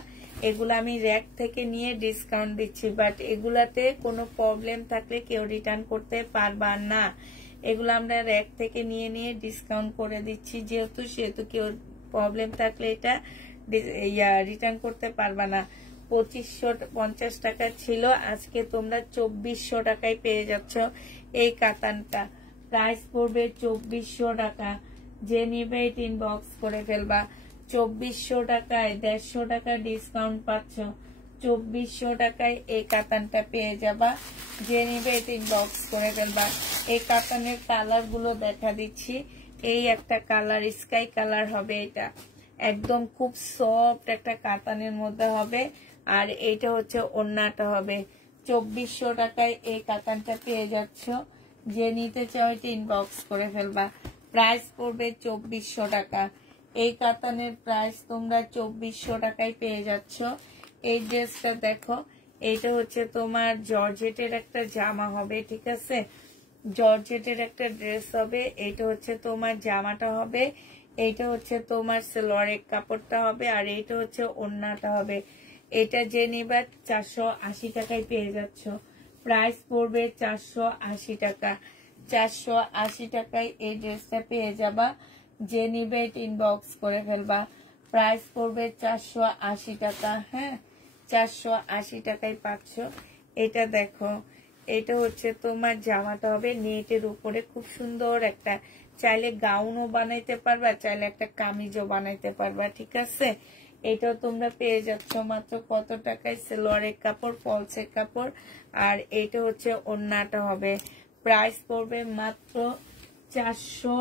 এগুলো আমি র্যাক থেকে নিয়ে ডিসকাউন্ট দিচ্ছি, বাট এগুলাতে কোনো প্রবলেম থাকলে কেউ রিটার্ন করতে পারবা না। এগুলো আমরা র্যাক থেকে নিয়ে নিয়ে ডিসকাউন্ট করে দিচ্ছি, সেহেতু কেউ প্রবলেম থাকলে এটা রিটার্ন করতে পারবা না। 2550 টাকা ছিল, আজকে তোমরা 2400 টাকায় পেয়ে যাচ্ছ এই কাতানটা। প্রাইস পড়বে 2400 টাকা। যে নিবে এটা ইনবক্স করে ফেলবা। 2400 টাকায় 150 টাকা ডিসকাউন্ট পাচ্ছ, 2400 টাকায় এই কাতানটা পেয়ে যাবা। যে নিবে এটা ইনবক্স করে ফেলবা। এই কাতানের কালার গুলো দেখা দিচ্ছি। এই একটা কালার স্কাই কালার হবে, এটা একদম খুব সফট একটা কাতানের মধ্যে হবে। আর এইটা হচ্ছে ওড়নাটা হবে। 2400 টাকায় এই কাতানটা পেয়ে যাচ্ছ। যে নিতে চাও এটা ইনবক্স করে ফেলবা। প্রাইস পড়বে 2400 টাকা। এই কাতানের প্রাইস তোমরা 2400 টাকায় পেয়ে যাচ্ছ। এই ড্রেসটা দেখো, এইটা হচ্ছে তোমার জর্জেটের একটা জামা হবে, ঠিক আছে, জর্জেটের একটা ড্রেস হবে। এইটা হচ্ছে তোমার জামাটা হবে, এইটা হচ্ছে তোমার সালোয়ারের কাপড়টা হবে, আর এইটা হচ্ছে ওড়নাটা হবে। এটা যে নিবা 480 টাকায় পেয়ে যাচ্ছ। প্রাইস পড়বে 480 টাকা। 480 টাকায় এই ড্রেসটা পেয়ে যাবা। যে নিবে ইনবক্স করে ফেলবা। প্রাইস পড়বে 480 টাকা। হ্যাঁ, 480 টাকায় পাচ্ছ। এটা দেখো, এটা হচ্ছে তোমার জামাটা হবে নেটের উপরে, খুব সুন্দর একটা, চাইলে গাউনও বানাইতে পারবা, চাইলে একটা কামিজও বানাইতে পারবা, ঠিক আছে। এটাও তোমরা পেয়ে যাচ্ছ মাত্র কত টাকায়? সালোয়ারের কাপড়, ফলসের কাপড়, আর এটা হচ্ছে ওড়নাটা হবে। প্রাইস পড়বে মাত্র 400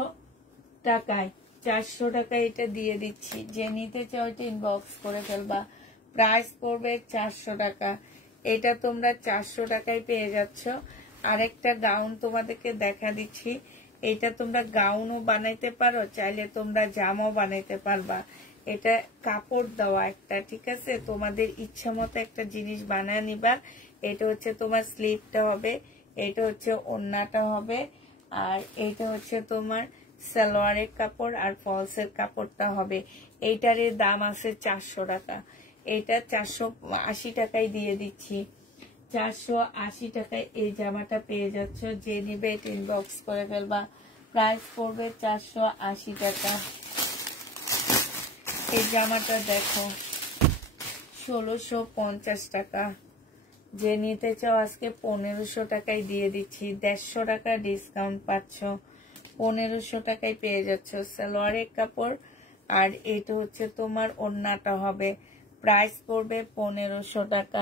টাকায়। 400 টাকায় এটা দিয়ে দিচ্ছি। যে নিতে চাও এটা ইনবক্স করে ফেলবা। প্রাইস পড়বে 400 টাকা। এটা তোমরা 400 টাকায় পেয়ে যাচ্ছ। আরেকটা গাউন তোমাদেরকে দেখা দিচ্ছি। এটা তোমরা গাউনও বানাইতে পারো, চাইলে তোমরা জামাও বানাইতে পারবা। এটা কাপড় দেওয়া একটা, ঠিক আছে, তোমাদের ইচ্ছা মতো একটা জিনিস বানায় নিবা। এটা হচ্ছে তোমার স্লিভটা হবে, এটা হচ্ছে ওড়নাটা হবে, আর এইটা হচ্ছে তোমার সালোয়ারের কাপড় আর ফলসের কাপড়টা হবে। এইটার দাম আছে 400 টাকা। এটা 480 টাকায় দিয়ে দিচ্ছি। 480 টাকায় এই জামাটা পেয়ে যাচ্ছ। যে নিবে এটা ইনবক্স করে ফেলবা। প্রাইস পড়বে 480 টাকা। এই জামাটা দেখো 1650 টাকা। যে নিতে চাও আজকে 1500 টাকায় দিয়ে দিচ্ছি। 150 টাকা ডিসকাউন্ট পাচ্ছ, 1500 টাকায় পেয়ে যাচ্ছ। সালোয়ারের কাপড়, আর এটা হচ্ছে তোমার ওড়নাটা হবে। প্রাইস পড়বে 1500 টাকা।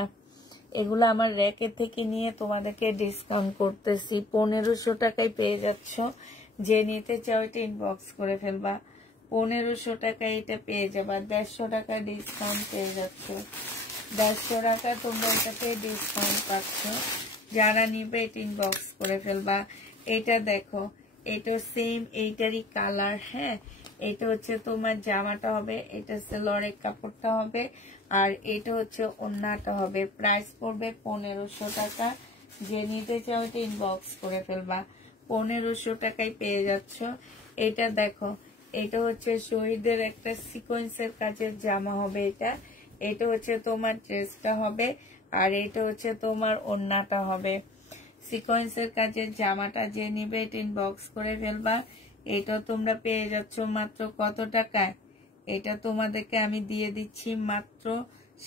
এগুলো আমার র্যাকের থেকে নিয়ে তোমাদেরকে ডিসকাউন্ট করতেছি। 1500 টাকায় পেয়ে যাচ্ছ। যে নিতে চাও এটা ইনবক্স করে ফেলবা। 1500 টাকায় এটা পেয়ে যাবা। 150 টাকা ডিসকাউন্ট পেয়ে যাচ্ছ। 150 টাকা তোমরা এটাকে ডিসকাউন্ট পাচ্ছ। যারা নিবে এটা ইনবক্স করে ফেলবা। এটা দেখো, এটা সেম এইটারই কালার। হ্যাঁ, এটা হচ্ছে তোমার জামাটা হবে, এটা সালোয়ারের কাপড়টা হবে, আর এটা হচ্ছে ওড়নাটা হবে। প্রাইস পড়বে 1500 টাকা। যে নিতে চাও এটা ইনবক্স করে ফেলবা। 1500 টাকায় পেয়ে যাচ্ছ। এটা দেখো, এটা হচ্ছে শহীদের একটা সিকোয়েন্সের কাজের জামা হবে। এটা হচ্ছে তোমার ড্রেসটা হবে, আর এটা হচ্ছে তোমার ওড়নাটা হবে। সিকোয়েন্সের কাজের জামাটা যে নিবে এটা ইনবক্স করে ফেলবা। এটা তোমরা পেয়ে যাচ্ছ মাত্র কত টাকায়? এটা তোমাদেরকে আমি দিয়ে দিচ্ছি মাত্র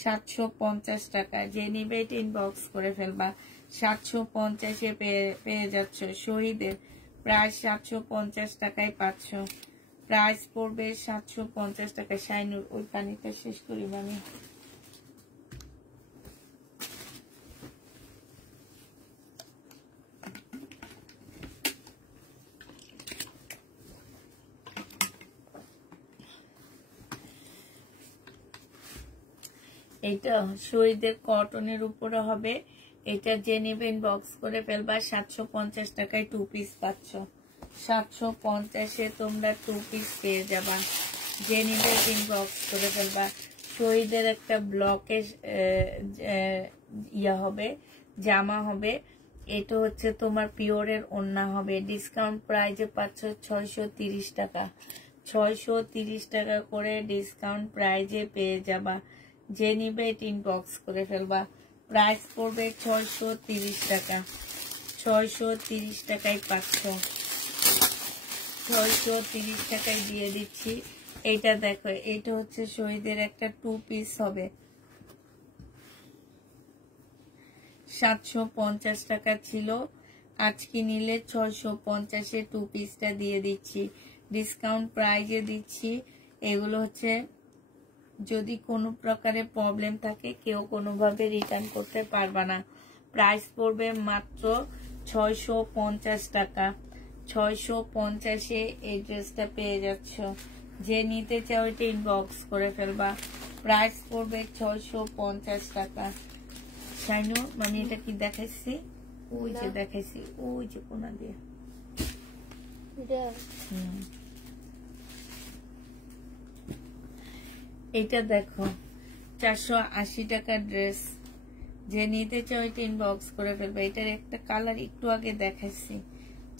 750 টাকা। যে নিবে এটা ইনবক্স করে ফেলবা। 750-এ পেয়ে যাচ্ছ। শহীদের প্রায় 750 টাকায় পাচ্ছ। প্রাইস পড়বে 750 টাকা। শাইনুর ওই পানিটা শেষ করি মানে। এটা শহীদের কটনের উপরে হবে। এটা যে নেবে ইনবক্স করে ফেলবা। 750 টাকায় 2 পিস পাচ্ছ। 750-এ তোমরা 2 পিস পেয়ে যাবা। যে নেবে ইনবক্স করে ফেলবা। শহীদের একটা ব্লকের ইয়া হবে, জামা হবে। এটা হচ্ছে তোমার পিওরের ওড়না হবে। ডিসকাউন্ট প্রাইজে পাচ্ছ 630 টাকা। 630 টাকা করে ডিসকাউন্ট প্রাইজে পেয়ে যাবা। যে নিবে এটা ইনবক্স করে ফেলবা। প্রাইস পড়বে 630 টাকা। 630 টাকায় পাচ্ছ। 630 টাকায় দিয়ে দিচ্ছি। এইটা দেখো, এইটা হচ্ছে শহীদের একটা 2 পিস হবে, 750 টাকা ছিল, আজকে নিলে 650-এ 2 পিসটা দিয়ে দিচ্ছি, ডিসকাউন্ট প্রাইজে দিচ্ছি। এগুলো হচ্ছে যদি কোনো প্রকারে প্রবলেম থাকে কেউ কোনোভাবে রিটার্ন করতে পারবে না। প্রাইস পড়বে মাত্র 650 টাকা। 650-এ এই ড্রেসটা পেয়ে যাচ্ছ। যে নিতে চাও এটা ইনবক্স করে ফেলবা। প্রাইস পড়বে 650 টাকা। শাইনু মানে এটা কি দেখাইছি? ওই যে দেখাইছি, ওই যে কোনা দিয়ে। এটা দেখো 480 টাকার ড্রেস। যে নিতে চাও এটা ইনবক্স করে ফেলবে। এটার একটা কালার একটু আগে দেখাইছি।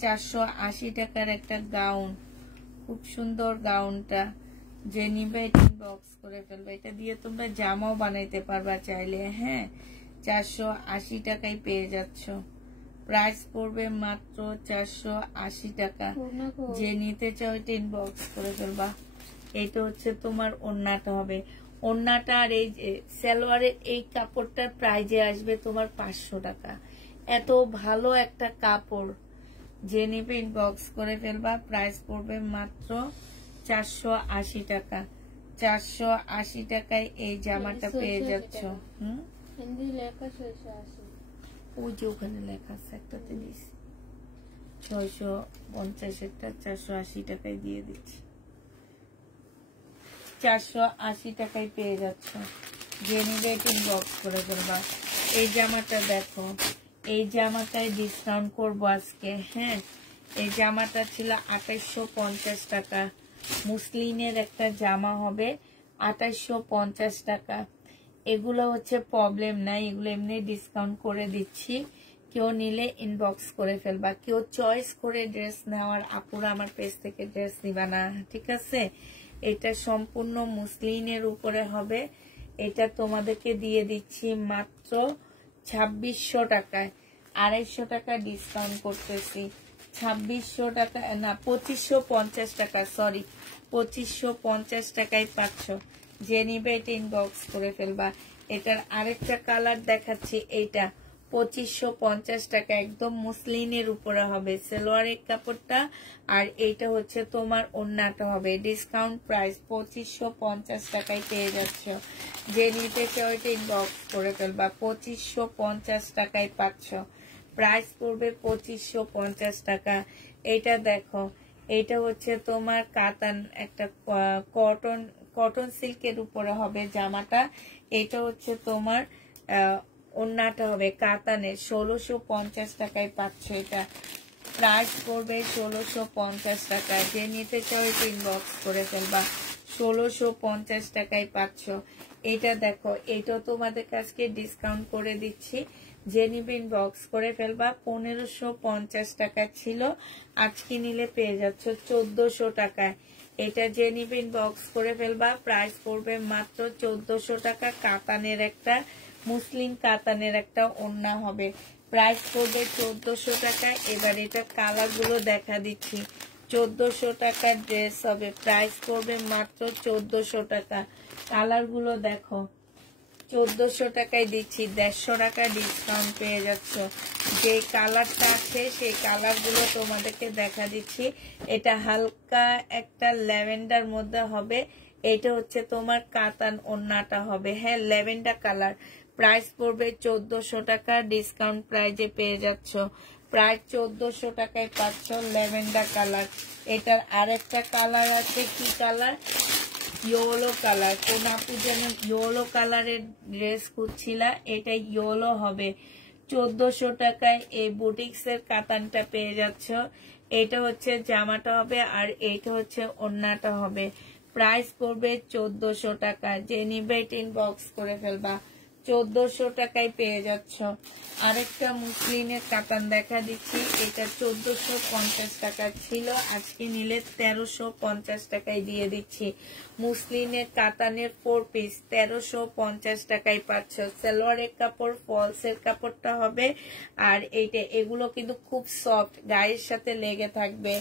480 টাকার একটা গাউন, খুব সুন্দর গাউনটা। যে নিবে এটা ইনবক্স করে ফেলবে। এটা দিয়ে তোমরা জামাও বানাইতে পারবা চাইলে। হ্যাঁ, 480 টাকায় পেয়ে যাচ্ছ। প্রাইস পড়বে মাত্র 480 টাকা। যে নিতে চাও এটা ইনবক্স করে ফেলবা। এটা হচ্ছে তোমার ওড়নাটা হবে। ওড়নাটা আর এই যে সালোয়ারের এই কাপড়টার প্রাইজে আসবে তোমার 500 টাকা। এত ভালো একটা কাপড়। যে নিবে ইনবক্স করে ফেলবা। প্রাইস পড়বে মাত্র 480 টাকা। 480 টাকায় এই জামাটা পেয়ে যাচ্ছ। ওই যে ওখানে লেখা আছে একটাতে দিচ্ছি 650-এরটা 480 টাকায় দিয়ে দিচ্ছি। 480 টাকায় পেয়ে যাচ্ছ। যে নিবে ইনবক্স করে ফেলবা। এই জামাটা দেখো, এই জামাটায় ডিসকাউন্ট করবো আজকে। হ্যাঁ, এই জামাটা ছিল 2850 টাকা। মুসলিনের একটা জামা হবে 2850 টাকা। এগুলো হচ্ছে প্রবলেম নাই, এগুলো এমনি ডিসকাউন্ট করে দিচ্ছি। কেউ নিলে ইনবক্স করে ফেলবা। কেউ চয়েস করে ড্রেস নেওয়ার আপুরা আমার পেজ থেকে ড্রেস নিবা না, ঠিক আছে? এটা সম্পূর্ণ মুসলিনের উপরে হবে। এটা তোমাদেরকে দিয়ে দিচ্ছি মাত্র 2600 টাকায়। 250 টাকা ডিসকাউন্ট করতেছি। 2600 টাকা না, 2550 টাকা, সরি 2550 টাকায় পাচ্ছ। যে নিবে এটা ইনবক্স করে ফেলবা। এটার আরেকটা কালার দেখাচ্ছি। এইটা 2550 টাকা, একদম মুসলিনের উপরে হবে সালোয়ারের কাপড়টা। আর এইটা হচ্ছে তোমার ওড়নাটা হবে। ডিসকাউন্ট প্রাইস 2550 টাকায় পেয়ে যাচ্ছ। যে নিতে চাও এটা ইনবক্স করে ফেলবা। 2550 টাকায় পাচ্ছ। প্রাইস পড়বে 2550 টাকা। এটা দেখো, এটা হচ্ছে তোমার কাতান, একটা কটন সিল্কের উপরে হবে জামাটা। এটা হচ্ছে তোমার ওড়নাটা হবে কাতানের। 1650 টাকায় পাচ্ছ। এটা প্রাইস পড়বে 1650 টাকা। যে নিতে চাও এটা ইনবক্স করে ফেলবা। 1650 টাকায় পাচ্ছ। এটা দেখো, এটাও তোমাদের কাছে ডিসকাউন্ট করে দিচ্ছি। যে নিবে ইনবক্স করে ফেলবা। 1550 টাকা ছিল, আজকে নিলে পেয়ে যাচ্ছ 1400 টাকায়। এটা যে নিবে ইনবক্স করে ফেলবা। প্রাইস পড়বে মাত্র 1400 টাকা। কাতানের একটা, মুসলিম কাতানের একটা ওড়না হবে। প্রাইস পড়বে 1400 টাকা। এবার এটা কালার গুলো দেখা দিচ্ছি। 1400 টাকার ড্রেস হবে। প্রাইস পড়বে মাত্র 1400 টাকা। কালার গুলো দেখো, 1400 টাকায় দিচ্ছি। 150 টাকা ডিসকাউন্ট পেয়ে যাচ্ছ। যে কালারটা আছে সেই কালার গুলো তোমাদেরকে দেখা দিচ্ছি। এটা হালকা একটা ল্যাভেন্ডার মধ্যে হবে। এটা হচ্ছে তোমার কাতান ওড়নাটা হবে। হ্যাঁ, ল্যাভেন্ডার কালার। প্রাইস পড়বে 1400 টাকা। ডিসকাউন্ট প্রাইজে পেয়ে যাচ্ছ। প্রায় 1400 টাকায় পাচ্ছ ল্যাভেন্ডার কালার। এটার আরেকটা কালার আছে, কি কালার? Yellow colour. কোন আপু যেন ইয়েলো কালারের ড্রেস খুঁজছিলা, এটা ইয়েলো হবে। 1400 টাকায় এই বুটিক্সের কাতানটা পেয়ে যাচ্ছ। এটা হচ্ছে জামাটা হবে আর এইটা হচ্ছে ওড়নাটা হবে। প্রাইস পড়বে 1400 টাকা। যে নিবে ইনবক্স করে ফেলবা। 1400 টাকায় পেয়ে যাচ্ছ। আরেকটা মুসলিনের কাতান দেখা দিচ্ছি, এটা 1450 টাকা ছিল, আজকে নিলে 1350 টাকায় দিয়ে দিচ্ছি। মুসলিনের কাতানের 4 পিস 1350 টাকায় পাচ্ছ। সালোয়ারের কাপড় ফলসের কাপড়টা হবে, আর এইটা এগুলো কিন্তু খুব সফট, গায়ের সাথে লেগে থাকবে।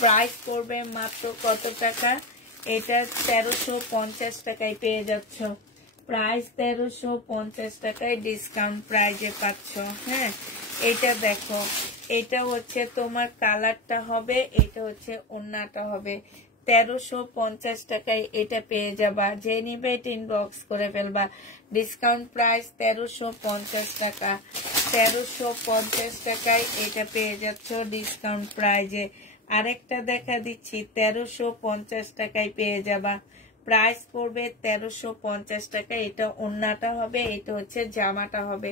প্রাইস পড়বে মাত্র কত টাকা? এটা 1350 টাকায় পেয়ে যাচ্ছ। প্রাইস 1350 টাকায় ডিসকাউন্ট প্রাইজে পাচ্ছ। হ্যাঁ, এটা দেখো, এটা হচ্ছে তোমার কালারটা হবে, এটা হচ্ছে ওড়নাটা হবে। 1350 টাকায় এটা পেয়ে যাবা। যে নিবে ইনবক্স করে ফেলবা। ডিসকাউন্ট প্রাইস 1350 টাকা। 1350 টাকায় এটা পেয়ে যাচ্ছ ডিসকাউন্ট প্রাইজে। আরেকটা দেখা দিচ্ছি, 1350 টাকায় পেয়ে যাবা। প্রাইস পড়বে 1350 টাকা। এটা ওড়নাটা হবে, এটা হচ্ছে জামাটা হবে।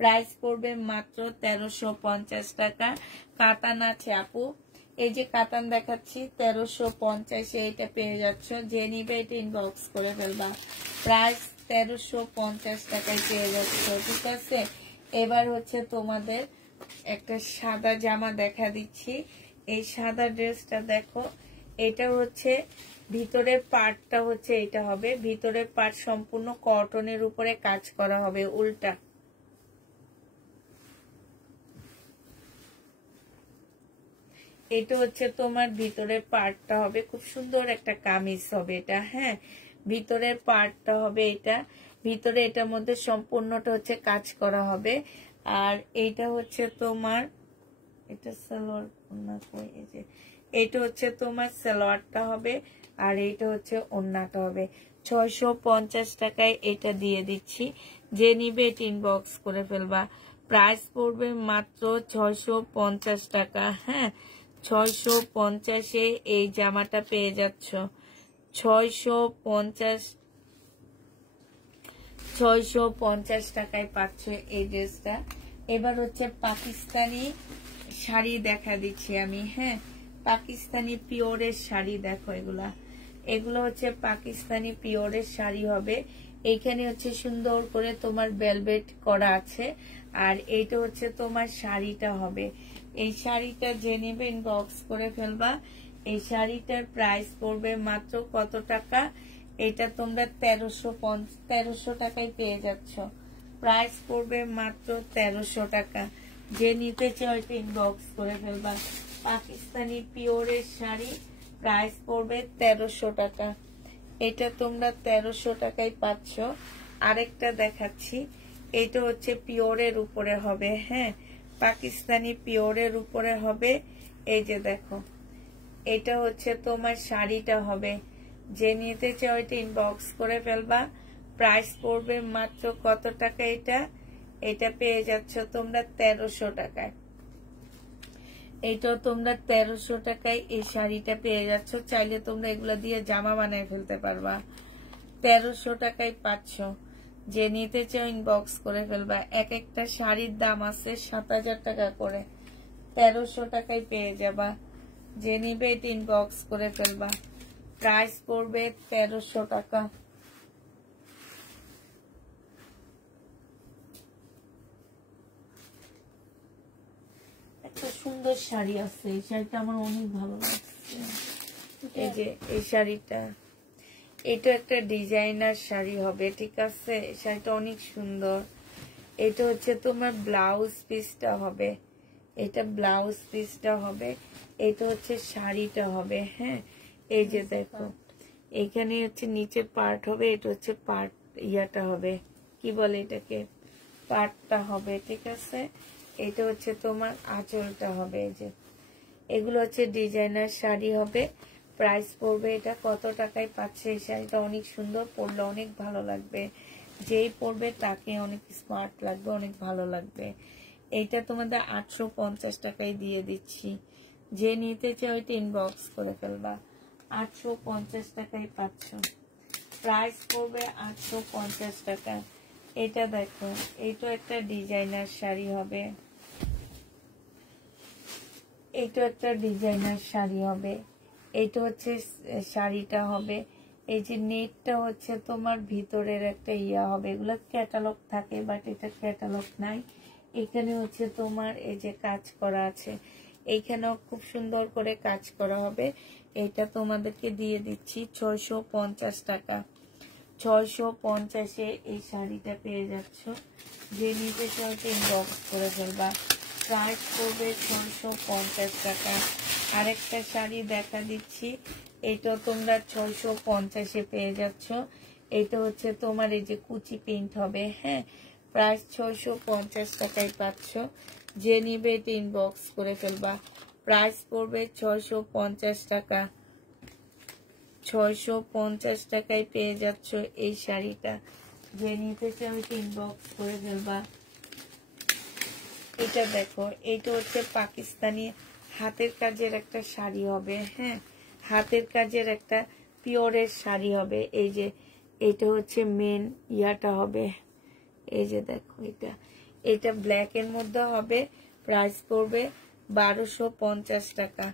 প্রাইস পড়বে মাত্র 1350 টাকা। কাতান আছে আপু, এই যে কাতান দেখাচ্ছি 1350, এটা পেয়ে যাচ্ছ। যে নিবে এটা ইনবক্স করে ফেলবা। প্রাইস 1350 টাকায় পেয়ে যাচ্ছ, ঠিক আছে। এবার হচ্ছে তোমাদের একটা সাদা জামা দেখা দিচ্ছি। এই সাদা ড্রেসটা দেখো, এটা হচ্ছে ভিতরের পার্টটা হচ্ছে এটা হবে, ভিতরের পার্ট সম্পূর্ণ কটনের উপরে কাজ করা হবে উল্টা। এটা হচ্ছে তোমার ভিতরের পার্টটা হবে, খুব সুন্দর একটা কামিজ হবে এটা। হ্যাঁ, ভিতরের পার্টটা হবে এটা, ভিতরে এটার মধ্যে সম্পূর্ণটা হচ্ছে কাজ করা হবে। আর এইটা হচ্ছে তোমার, এটা সালোয়ার ওড়না কই, এই যে এটা হচ্ছে তোমার সালোয়ারটা হবে, আর এইটা হচ্ছে ওড়নাটা হবে। 650 টাকায় এটা দিয়ে দিচ্ছি। যে নিবে এটা ইনবক্স করে ফেলবা। প্রাইস পড়বে মাত্র 650 টাকা। হ্যাঁ, 650-এ এই জামাটা পেয়ে যাচ্ছ। 650 টাকায় পাচ্ছ এই ড্রেসটা। এবার হচ্ছে পাকিস্তানি শাড়ি দেখা দিচ্ছি আমি। হ্যাঁ, পাকিস্তানি পিওরের শাড়ি দেখো, এগুলো হচ্ছে পাকিস্তানি পিওরের শাড়ি হবে। এইখানে হচ্ছে সুন্দর করে তোমার ভেলভেট করা আছে, আর এইটা হচ্ছে তোমার শাড়িটা হবে। এই শাড়িটা যে নেবে ইনবক্স করে ফেলবা। এই শাড়িটার প্রাইস পড়বে মাত্র কত টাকা? এটা তোমরা 1300 টাকায় পেয়ে যাচ্ছ। প্রাইস পড়বে মাত্র 1300 টাকা। যে নিতে চাও এটা ইনবক্স করে ফেলবা। পাকিস্তানি পিওরের শাড়ি, প্রাইস পড়বে 1300 টাকা। এটা তোমরা 1300 টাকায় পাচ্ছ। আরেকটা দেখাচ্ছি, এটা হচ্ছে পিওরের উপরে হবে। হ্যাঁ, পাকিস্তানি পিওরের উপরে হবে। এই যে দেখো, এটা হচ্ছে তোমার শাড়িটা হবে। যে নিতে চাও এটা ইনবক্স করে ফেলবা। প্রাইস পড়বে মাত্র কত টাকা? এটা পেয়ে যাচ্ছ তোমরা 1300 টাকায়। এইটাও তোমরা 1300 টাকায় এই শাড়িটা পেয়ে যাচ্ছ। চাইলে তোমরা এগুলো দিয়ে জামা বানিয়ে ফেলতে পারবা। 1300 টাকায় পাচ্ছ। যে নিতে চাও ইনবক্স করে ফেলবা। এক একটা শাড়ির দাম আছে 7000 টাকা করে, 1300 টাকায় পেয়ে যাবা। যে নিবে এটা ইনবক্স করে ফেলবা। প্রাইস পড়বে 1300 টাকা। একটা সুন্দর শাড়ি আছে, এই শাড়িটা আমার অনেক ভালো লাগছে। এই যে এই শাড়িটা, এটা একটা ডিজাইনার শাড়ি হবে, ঠিক আছে। শাড়িটা অনেক সুন্দর। এটা হচ্ছে তোমার ব্লাউজ পিসটা হবে, এটা ব্লাউজ পিসটা হবে, এটা হচ্ছে শাড়িটা হবে। হ্যাঁ, এই যে দেখো, এখানে হচ্ছে নিচে পার্ট হবে, এটা হচ্ছে পার্ট ইয়াটা হবে, কি বলে এটাকে, পার্টটা হবে, ঠিক আছে। এটা হচ্ছে তোমার আঁচলটা হবে। এই যে এগুলো হচ্ছে ডিজাইনার শাড়ি হবে। প্রাইস পড়বে এটা কত টাকায় পাচ্ছে? এই শাড়িটা অনেক সুন্দর, পরলে অনেক ভালো লাগবে। যেই পরবে তাকে অনেক স্মার্ট লাগবে, অনেক ভালো লাগবে। এইটা তোমাদের 850 টাকায় দিয়ে দিচ্ছি। যে নিতে চাও এটা ইনবক্স করে ফেলবা। 850 টাকায় পাচ্ছ। প্রাইস পড়বে 850 টাকা। এটা দেখো, এইটা একটা ডিজাইনার শাড়ি হবে, এইটা একটা ডিজাইনার শাড়ি হবে। এইটা হচ্ছে শাড়িটা হবে, এই যে নেটটা হচ্ছে তোমার ভিতরের একটা ইয়া হবে, এগুলো ক্যাটালগ থাকে বাট এটা ক্যাটালগ নাই। এখানে হচ্ছে তোমার এই যে কাজ করা আছে, এইখানেও খুব সুন্দর করে কাজ করা হবে। এটা তোমাদেরকে দিয়ে দিচ্ছি 650 টাকা। 650-এ এই শাড়িটা পেয়ে যাচ্ছ। যে নিতে চাও ইনবক্স করে ফেলবা। প্রাইস পড়বে 650 টাকা। আরেকটা শাড়ি দেখা দিচ্ছি, এটা তোমরা 650-এ পেয়ে যাচ্ছ। এটা হচ্ছে তোমার এই যে কুচি প্রিন্ট হবে, হ্যাঁ, প্রাইস 650 টাকায় পাচ্ছ। যে নিবে এটা ইনবক্স করে ফেলবা। প্রাইস পড়বে 650 টাকা। 650 টাকায় পেয়ে যাচ্ছ এই শাড়িটা। যে নিতে চাও এটা ইনবক্স করে ফেলবা। এটা দেখো, এটা হচ্ছে পাকিস্তানি হাতের কাজের একটা শাড়ি হবে, হ্যাঁ, হাতের কাজের একটা পিওরের শাড়ি হবে। এই যে এটা হচ্ছে মেন ইয়াটা হবে, এই যে দেখো এটা ব্ল্যাক এর মধ্যে হবে। প্রাইস পড়বে 1250 টাকা।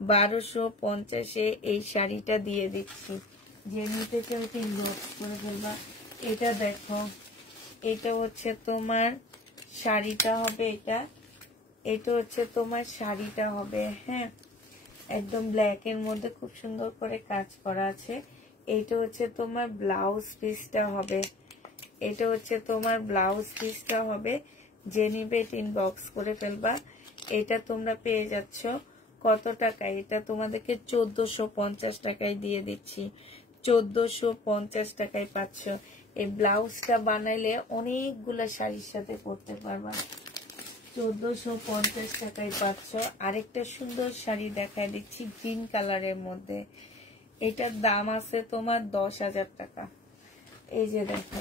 1250-এ এই শাড়িটা দিয়ে দিচ্ছি। যে নিতে চাও ইনবক্স করে ফেলবা। এটা দেখো, এটা হচ্ছে তোমার শাড়িটা হবে, এটা হচ্ছে তোমার শাড়িটা হবে, হ্যাঁ, একদম ব্ল্যাক এর মধ্যে খুব সুন্দর করে কাজ করা আছে। এটা হচ্ছে তোমার ব্লাউজ পিসটা হবে, এটা হচ্ছে তোমার ব্লাউজ পিসটা হবে। যে নিবে ইনবক্স করে ফেলবা। এটা তোমরা পেয়ে যাচ্ছ কত টাকায়? এটা তোমাদেরকে 1450 টাকায় দিয়ে দিচ্ছি। 1450 টাকায় পাচ্ছ। এই ব্লাউজটা বানাইলে অনেকগুলা শাড়ির সাথে পরতে পারবা। 1450 টাকায় পাচ্ছ। আরেকটা সুন্দর শাড়ি দেখায় দিচ্ছি গ্রিন কালারের মধ্যে। এটার দাম আছে তোমার 10,000 টাকা। এই যে দেখো,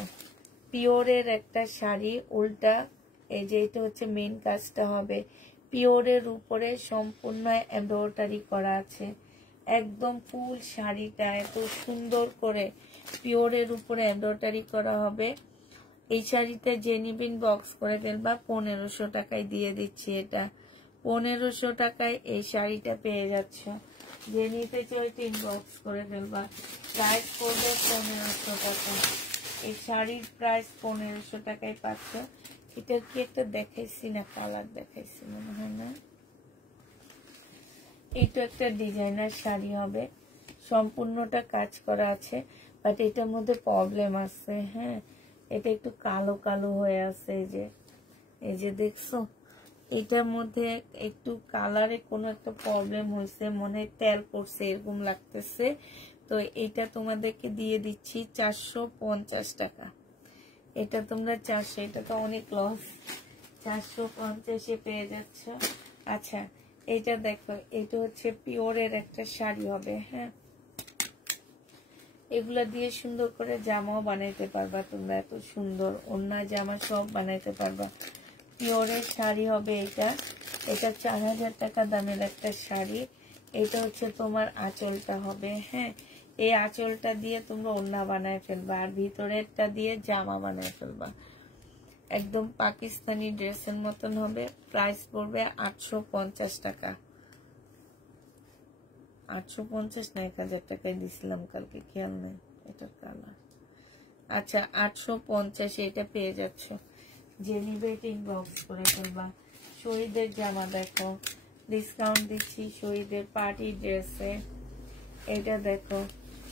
পিওরের একটা শাড়ি, উল্টা এই যে এটা হচ্ছে মেন কাজটা হবে। পিওরের উপরে সম্পূর্ণ এমব্রয়ডারি করা আছে। একদম ফুল শাড়িটা এত সুন্দর করে পিওরের উপরে এমব্রয়ডারি করা হবে। এই শাড়িটা যে নিবেন বক্স করে ফেলবা। 1500 টাকায় দিয়ে দিচ্ছি। এটা 1500 টাকায় এই শাড়িটা পেয়ে যাচ্ছ। যে নিতে চাই ইনবক্স করে ফেলবা। প্রাইস পড়বে 1500 টাকা। এই শাড়ির প্রাইস 1500 টাকায় পাচ্ছ। এটা কি একটা দেখাইছি না, কালার দেখাইছি মনে হয় না। এইটা একটা ডিজাইনার শাড়ি হবে, সম্পূর্ণটা কাজ করা আছে, বাট এটার মধ্যে প্রবলেম আছে, হ্যাঁ, এটা একটু কালো কালো হয়ে আছে। এই যে দেখছো, এটার মধ্যে একটু কালারে কোনো একটা প্রবলেম হয়েছে, মনে হয় তেল পড়ছে এরকম লাগতেছে। তো এটা তোমাদেরকে দিয়ে দিচ্ছি 450 টাকা। এটা তোমরা 400, এটা তো অনেক লস। 450-এ পেয়ে যাচ্ছ। আচ্ছা, এটা দেখো, এটা হচ্ছে পিওরের একটা শাড়ি হবে, হ্যাঁ, এগুলা দিয়ে সুন্দর করে জামাও বানাইতে পারবা তোমরা। এত সুন্দর ওড়না জামা সব বানাইতে পারবা। পিওরের শাড়ি হবে এটা। এটা 4000 টাকা দামের একটা শাড়ি। এটা হচ্ছে তোমার আঁচলটা হবে, হ্যাঁ, এই আঁচলটা দিয়ে তোমরা ওড়না বানায় ফেলবা, আর ভিতরেরটা দিয়ে জামা বানায় ফেলবা। একদম পাকিস্তানি ড্রেসের মতন হবে। প্রাইস পড়বে 850 টাকা। 850 না 1000 টাকায় দিছিলাম কালকে, খেয়াল নেই এটা কালার। আচ্ছা, 850 এটা পেয়ে যাচ্ছ। যে নিবে এটা ইনবক্স করে ফেলবা। শহীদের জামা দেখো, ডিসকাউন্ট দিচ্ছি শহীদের পার্টি ড্রেসে। এটা দেখো,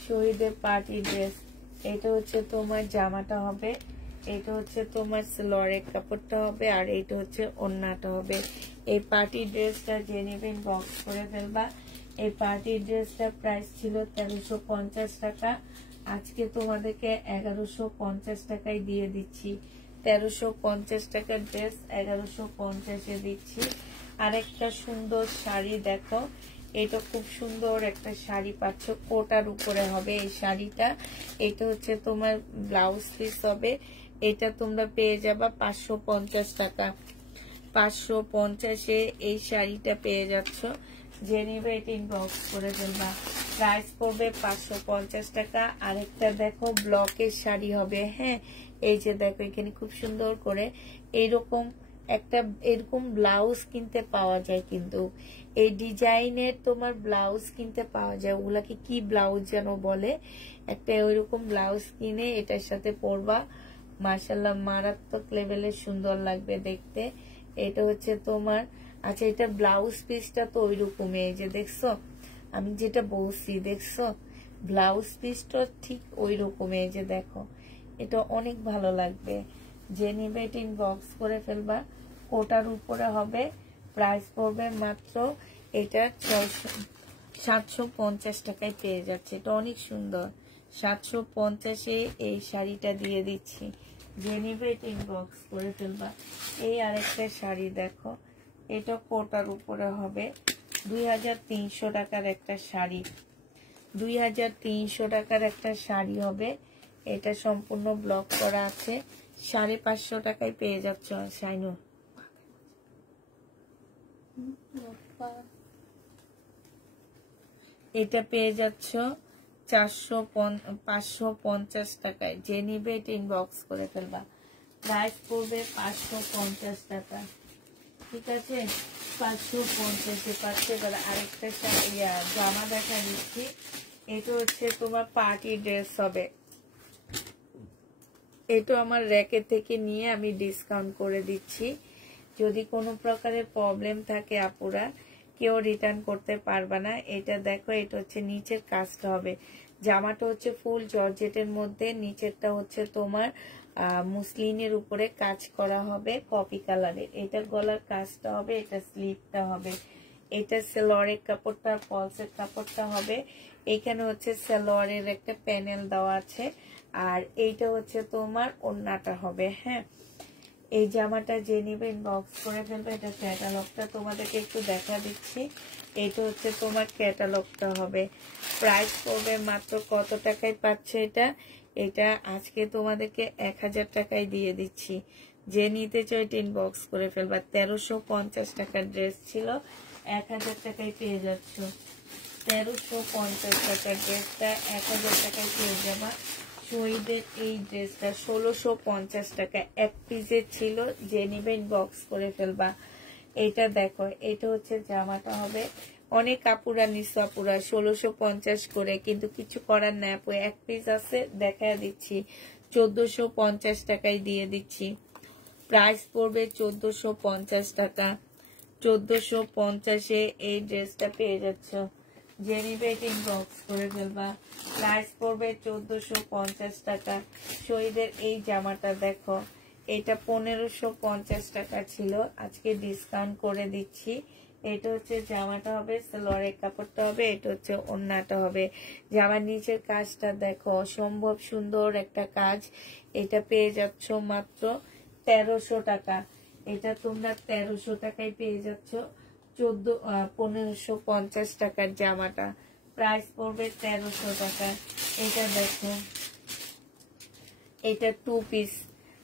শহীদের পার্টি ড্রেস। এটা হচ্ছে তোমার জামাটা হবে, এটা হচ্ছে তোমার সালোয়ারের কাপড়টা হবে, আর এটা হচ্ছে ওড়নাটা হবে। এই পার্টি ড্রেসটা যে নিবেন বক্স করে ফেলবা। এই পার্টি ড্রেসটার প্রাইস ছিল 1350 টাকা। আজকে তোমাদেরকে 1150 টাকায় দিয়ে দিচ্ছি। 1350 টাকার ড্রেস 1150-এ দিচ্ছি। আরেকটা সুন্দর শাড়ি দেখো, এটা খুব সুন্দর একটা শাড়ি পাচ্ছ, কোটার উপরে হবে এই শাড়িটা। এটা হচ্ছে তোমার ব্লাউজ পিস হবে। এটা তোমরা পেয়ে যাবা 550 টাকা। 550-এ এই শাড়িটা পেয়ে যাচ্ছ। যে নিবে এটা ইনবক্স করে ফেলবা। প্রাইস পড়বে 550 টাকা। আরেকটা দেখো, ব্লকের শাড়ি হবে, হ্যাঁ, এই যে দেখো, এখানে খুব সুন্দর করে এরকম একটা এরকম ব্লাউজ কিনতে পাওয়া যায়, কিন্তু এই ডিজাইনের তোমার ব্লাউজ কিনতে পাওয়া যায়, ওগুলাকে কি ব্লাউজ যেন বলে, একটা ওইরকম ব্লাউজ কিনে এটার সাথে পরবা, মাশাআল্লাহ মারাত্মক লেভেলের সুন্দর লাগবে দেখতে। এটা হচ্ছে তোমার, আচ্ছা এটা ব্লাউজ পিসটা তো ওইরকমই, এই যে দেখছো আমি যেটা বলছি, দেখছো ব্লাউজ পিসটা ঠিক ওই রকমই, এই যে দেখো এটা অনেক ভালো লাগবে। যে নিবে এটা ইনবক্স করে ফেলবা। কোটার উপরে হবে, প্রাইস পড়বে মাত্র এটা 750 টাকায় পেয়ে যাচ্ছে। এটা অনেক সুন্দর, 750-এ এই শাড়িটা দিয়ে দিচ্ছি। যে নিবে এটা ইনবক্স করে ফেলবা। এই আরেকটা শাড়ি দেখো, এটা কোটার উপরে হবে, 2300 টাকার একটা শাড়ি, 2300 টাকার একটা শাড়ি হবে। এটা সম্পূর্ণ ব্লক করা আছে, 550 টাকায় পেয়ে যাচ্ছ শাইনু। এটা পেয়ে যাচ্ছ 550 টাকায়। যে নিবে এটা ইনবক্স করে ফেলবা। প্রাইস পড়বে 550 টাকা, ঠিক আছে 550-এ পাচ্ছে। এবার আরেকটা জামা দেখা দিচ্ছি। এটা হচ্ছে তোমার পার্টি ড্রেস হবে। এটা আমার র্যাকের থেকে নিয়ে আমি ডিসকাউন্ট করে দিচ্ছি। যদি কোনো প্রকারের প্রবলেম থাকে আপুরা কেউ রিটার্ন করতে পারবে না। এটা দেখো, এটা হচ্ছে নিচের কাজটা হবে, জামাটা হচ্ছে ফুল জর্জেটের মধ্যে, নিচেরটা হচ্ছে তোমার মুসলিনের উপরে কাজ করা হবে কপি কালারের। এটা গলার কাজটা হবে, এটা স্লিভটা হবে, এটা সালোয়ারের কাপড়টা, ফলসের কাপড়টা হবে। এখানে হচ্ছে সালোয়ারের একটা প্যানেল দেওয়া আছে, আর এইটা হচ্ছে তোমার ওড়নাটা হবে। হ্যাঁ, এই জামাটা যে নিবে ইনবক্স করে ফেলবে। এটা ক্যাটালগটা তোমাদেরকে একটু দেখা দিচ্ছি। এটা হচ্ছে তোমার ক্যাটালগটা হবে। প্রাইস পড়বে মাত্র কত টাকায় পাচ্ছে এটা? এটা আজকে তোমাদেরকে 1000 টাকায় দিয়ে দিচ্ছি। যে নিতে চাও এটা ইনবক্স করে ফেলবা। 1350 টাকার ড্রেস ছিল, 1000 টাকায় পেয়ে যাচ্ছ। 1350 টাকার ড্রেসটা 1000 টাকায় পেয়ে যাবা। শহীদের এই ড্রেসটা 1650 টাকা এক পিসের ছিল। যে নিবে ইনবক্স করে ফেলবা। এটা দেখো, এটা হচ্ছে জামাটা হবে। অনেক আপুরা নিচু আপুরা 1650 করে, কিন্তু কিছু করার নাই আপু, এক পিস আছে দেখা দিচ্ছি 1450 টাকায় দিয়ে দিচ্ছি। প্রাইস পড়বে 1450 টাকা। 1450-এ এই ড্রেসটা পেয়ে যাচ্ছ। যে নিবে এটা ইনবক্স করে ফেলবা। প্রাইস পড়বে 1450 টাকা। শহীদের এই জামাটা দেখো, এটা 1550 টাকা ছিল, আজকে ডিসকাউন্ট করে দিচ্ছি। এটা হচ্ছে জামাটা হবে, সালোয়ারের কাপড়টা হবে, এটা হচ্ছে ওড়নাটা হবে। জামার নিচের কাজটা দেখো, অসম্ভব সুন্দর একটা কাজ। এটা পেয়ে যাচ্ছ মাত্র 1300 টাকা। এটা তোমরা 1300 টাকায় পেয়ে যাচ্ছ। 1550 টাকার জামাটা প্রাইস পড়বে 1300 টাকা। এটা দেখো, এটা 2 পিস,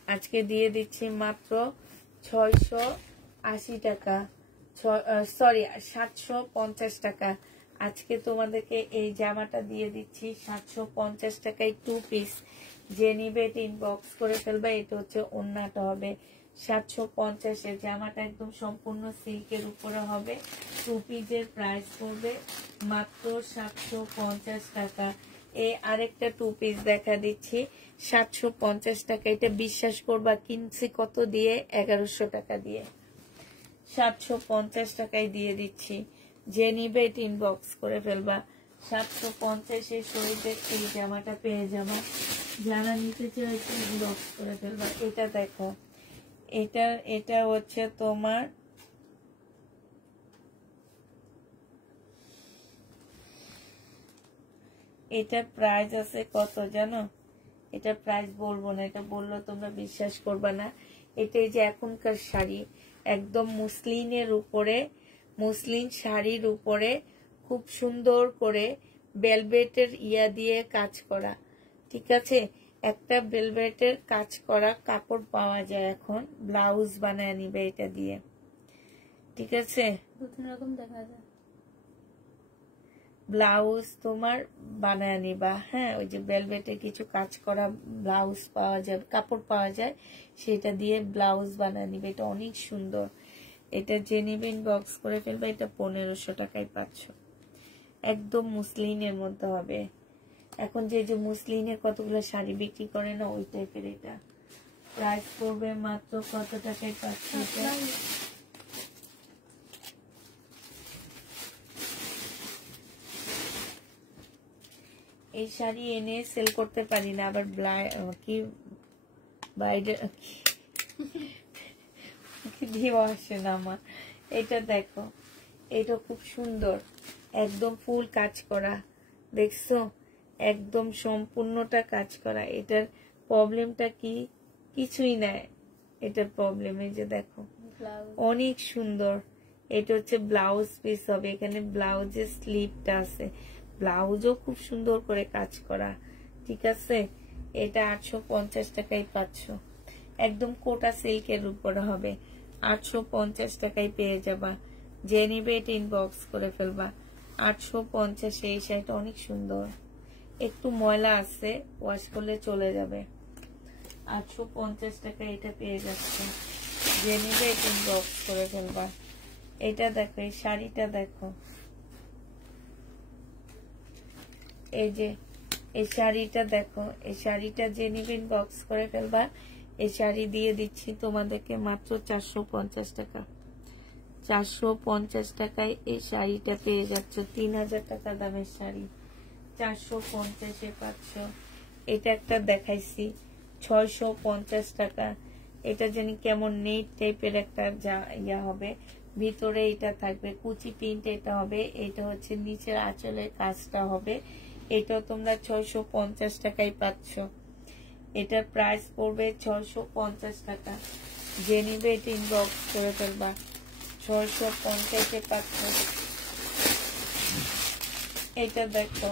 আজকে দিয়ে দিচ্ছি মাত্র 680 টাকা, সরি 750 টাকা। আজকে তোমাদেরকে এই জামাটা দিয়ে দিচ্ছি 750 টাকায় 2 পিস। যে নিবে এটা ইনবক্স করে ফেলবে। এটা হচ্ছে ওড়নাটা হবে 750-এর জামাটা একদম সম্পূর্ণ সিল্কের উপরে হবে। 2 পিসের প্রাইস পড়বে মাত্র 750 টাকা। এই আরেকটা 2 পিস দেখা দিচ্ছি 750 টাকা। এটা বিশ্বাস করবা কিনছি কত দিয়ে? 1100 টাকা দিয়ে। 750 টাকায় দিয়ে দিচ্ছি। যে নিবে এটা ইনবক্স করে ফেলবা। 750-এ শহীদের এই জামাটা পেয়ে যাবা। যারা নিতে চাও এটা ইনবক্স করে ফেলবা। এটা দেখো, এটা হচ্ছে তোমার এটার প্রাইস আছে কত জানো? এটার প্রাইস বলবো না, এটা বললে তোমরা বিশ্বাস করবা না। এটা এই যে এখনকার শাড়ি, একদম মুসলিনের উপরে, মুসলিন শাড়ির উপরে খুব সুন্দর করে ভেলভেটের দিয়ে কাজ করা, ঠিক আছে? একটা ভেলভেটের কাজ করা কাপড় পাওয়া যায় এখন। ব্লাউজ বানায় নিবে এটা দিয়ে, ঠিক আছে? 2-3 রকম দেখা যায়। ব্লাউজ তোমার বানায় নিবা। হ্যাঁ, ওই যে ভেলভেটে কিছু কাজ করা ব্লাউজ পাওয়া যায়, কাপড় পাওয়া যায়, সেটা দিয়ে ব্লাউজ বানায় নিবে। এটা অনেক সুন্দর। এটা যে নিবে ইনবক্স করে ফেলবা, এটা 1500 টাকায় পাচ্ছ। একদম মুসলিনের মধ্যে হবে। এখন যে যে মুসলিনের কতগুলো শাড়ি বিক্রি করে না, ওই টাইপের। এটা প্রাইস পড়বে মাত্র কত টাকায় পাচ্ছ? এই শাড়ি এনে সেল করতে পারি না, আবার কি বাইরে দিও আসে না আমার। এটা দেখো, এটা খুব সুন্দর, একদম ফুল কাজ করা, দেখছো? একদম সম্পূর্ণটা কাজ করা। এটার প্রবলেমটা কি? কিছুই নাই এটার প্রবলেম। এই যে দেখো, অনেক সুন্দর। এটা হচ্ছে ব্লাউজ পিস হবে, এখানে ব্লাউজের স্লিপটা আছে, ব্লাউজও খুব সুন্দর করে কাজ করা, ঠিক আছে? এটা 850 টাকায় পাচ্ছ। একদম কোটা সিল্কের উপরে হবে, 850 টাকায় পেয়ে যাবা। যে নিবে এটা ইনবক্স করে ফেলবা। 850। এই শাড়িটা অনেক সুন্দর, একটু ময়লা আছে, ওয়াশ করলে চলে যাবে। 850 টাকায় এটা পেয়ে যাচ্ছে। যে নিবে এটা ইনবক্স করে ফেলবা। এটা দেখো, এই শাড়িটা দেখো, এই যে এই শাড়িটা দেখো, এই শাড়িটা যে নিবে ইনবক্স করে ফেলবা। এই শাড়ি দিয়ে দিচ্ছি তোমাদেরকে মাত্র 450 টাকা। 450 টাকায় এই শাড়িটা পেয়ে যাচ্ছ। 3000 টাকা দামের শাড়ি 450-এ পাচ্ছ। এটা একটা দেখাইছি 650 টাকা। এটা জানি কেমন নেট টাইপের একটা ইয়া হবে, ভিতরে এটা থাকবে কুচি প্রিন্ট। এটা হবে, এটা হচ্ছে নিচের আঁচলের কাজটা হবে। এটা তোমরা 650 টাকায় পাচ্ছ। এটার প্রাইস পড়বে 650 টাকা। যে নিবে এটা ইনবক্স করে ফেলবা। 650-এ পাচ্ছ। এটা দেখো,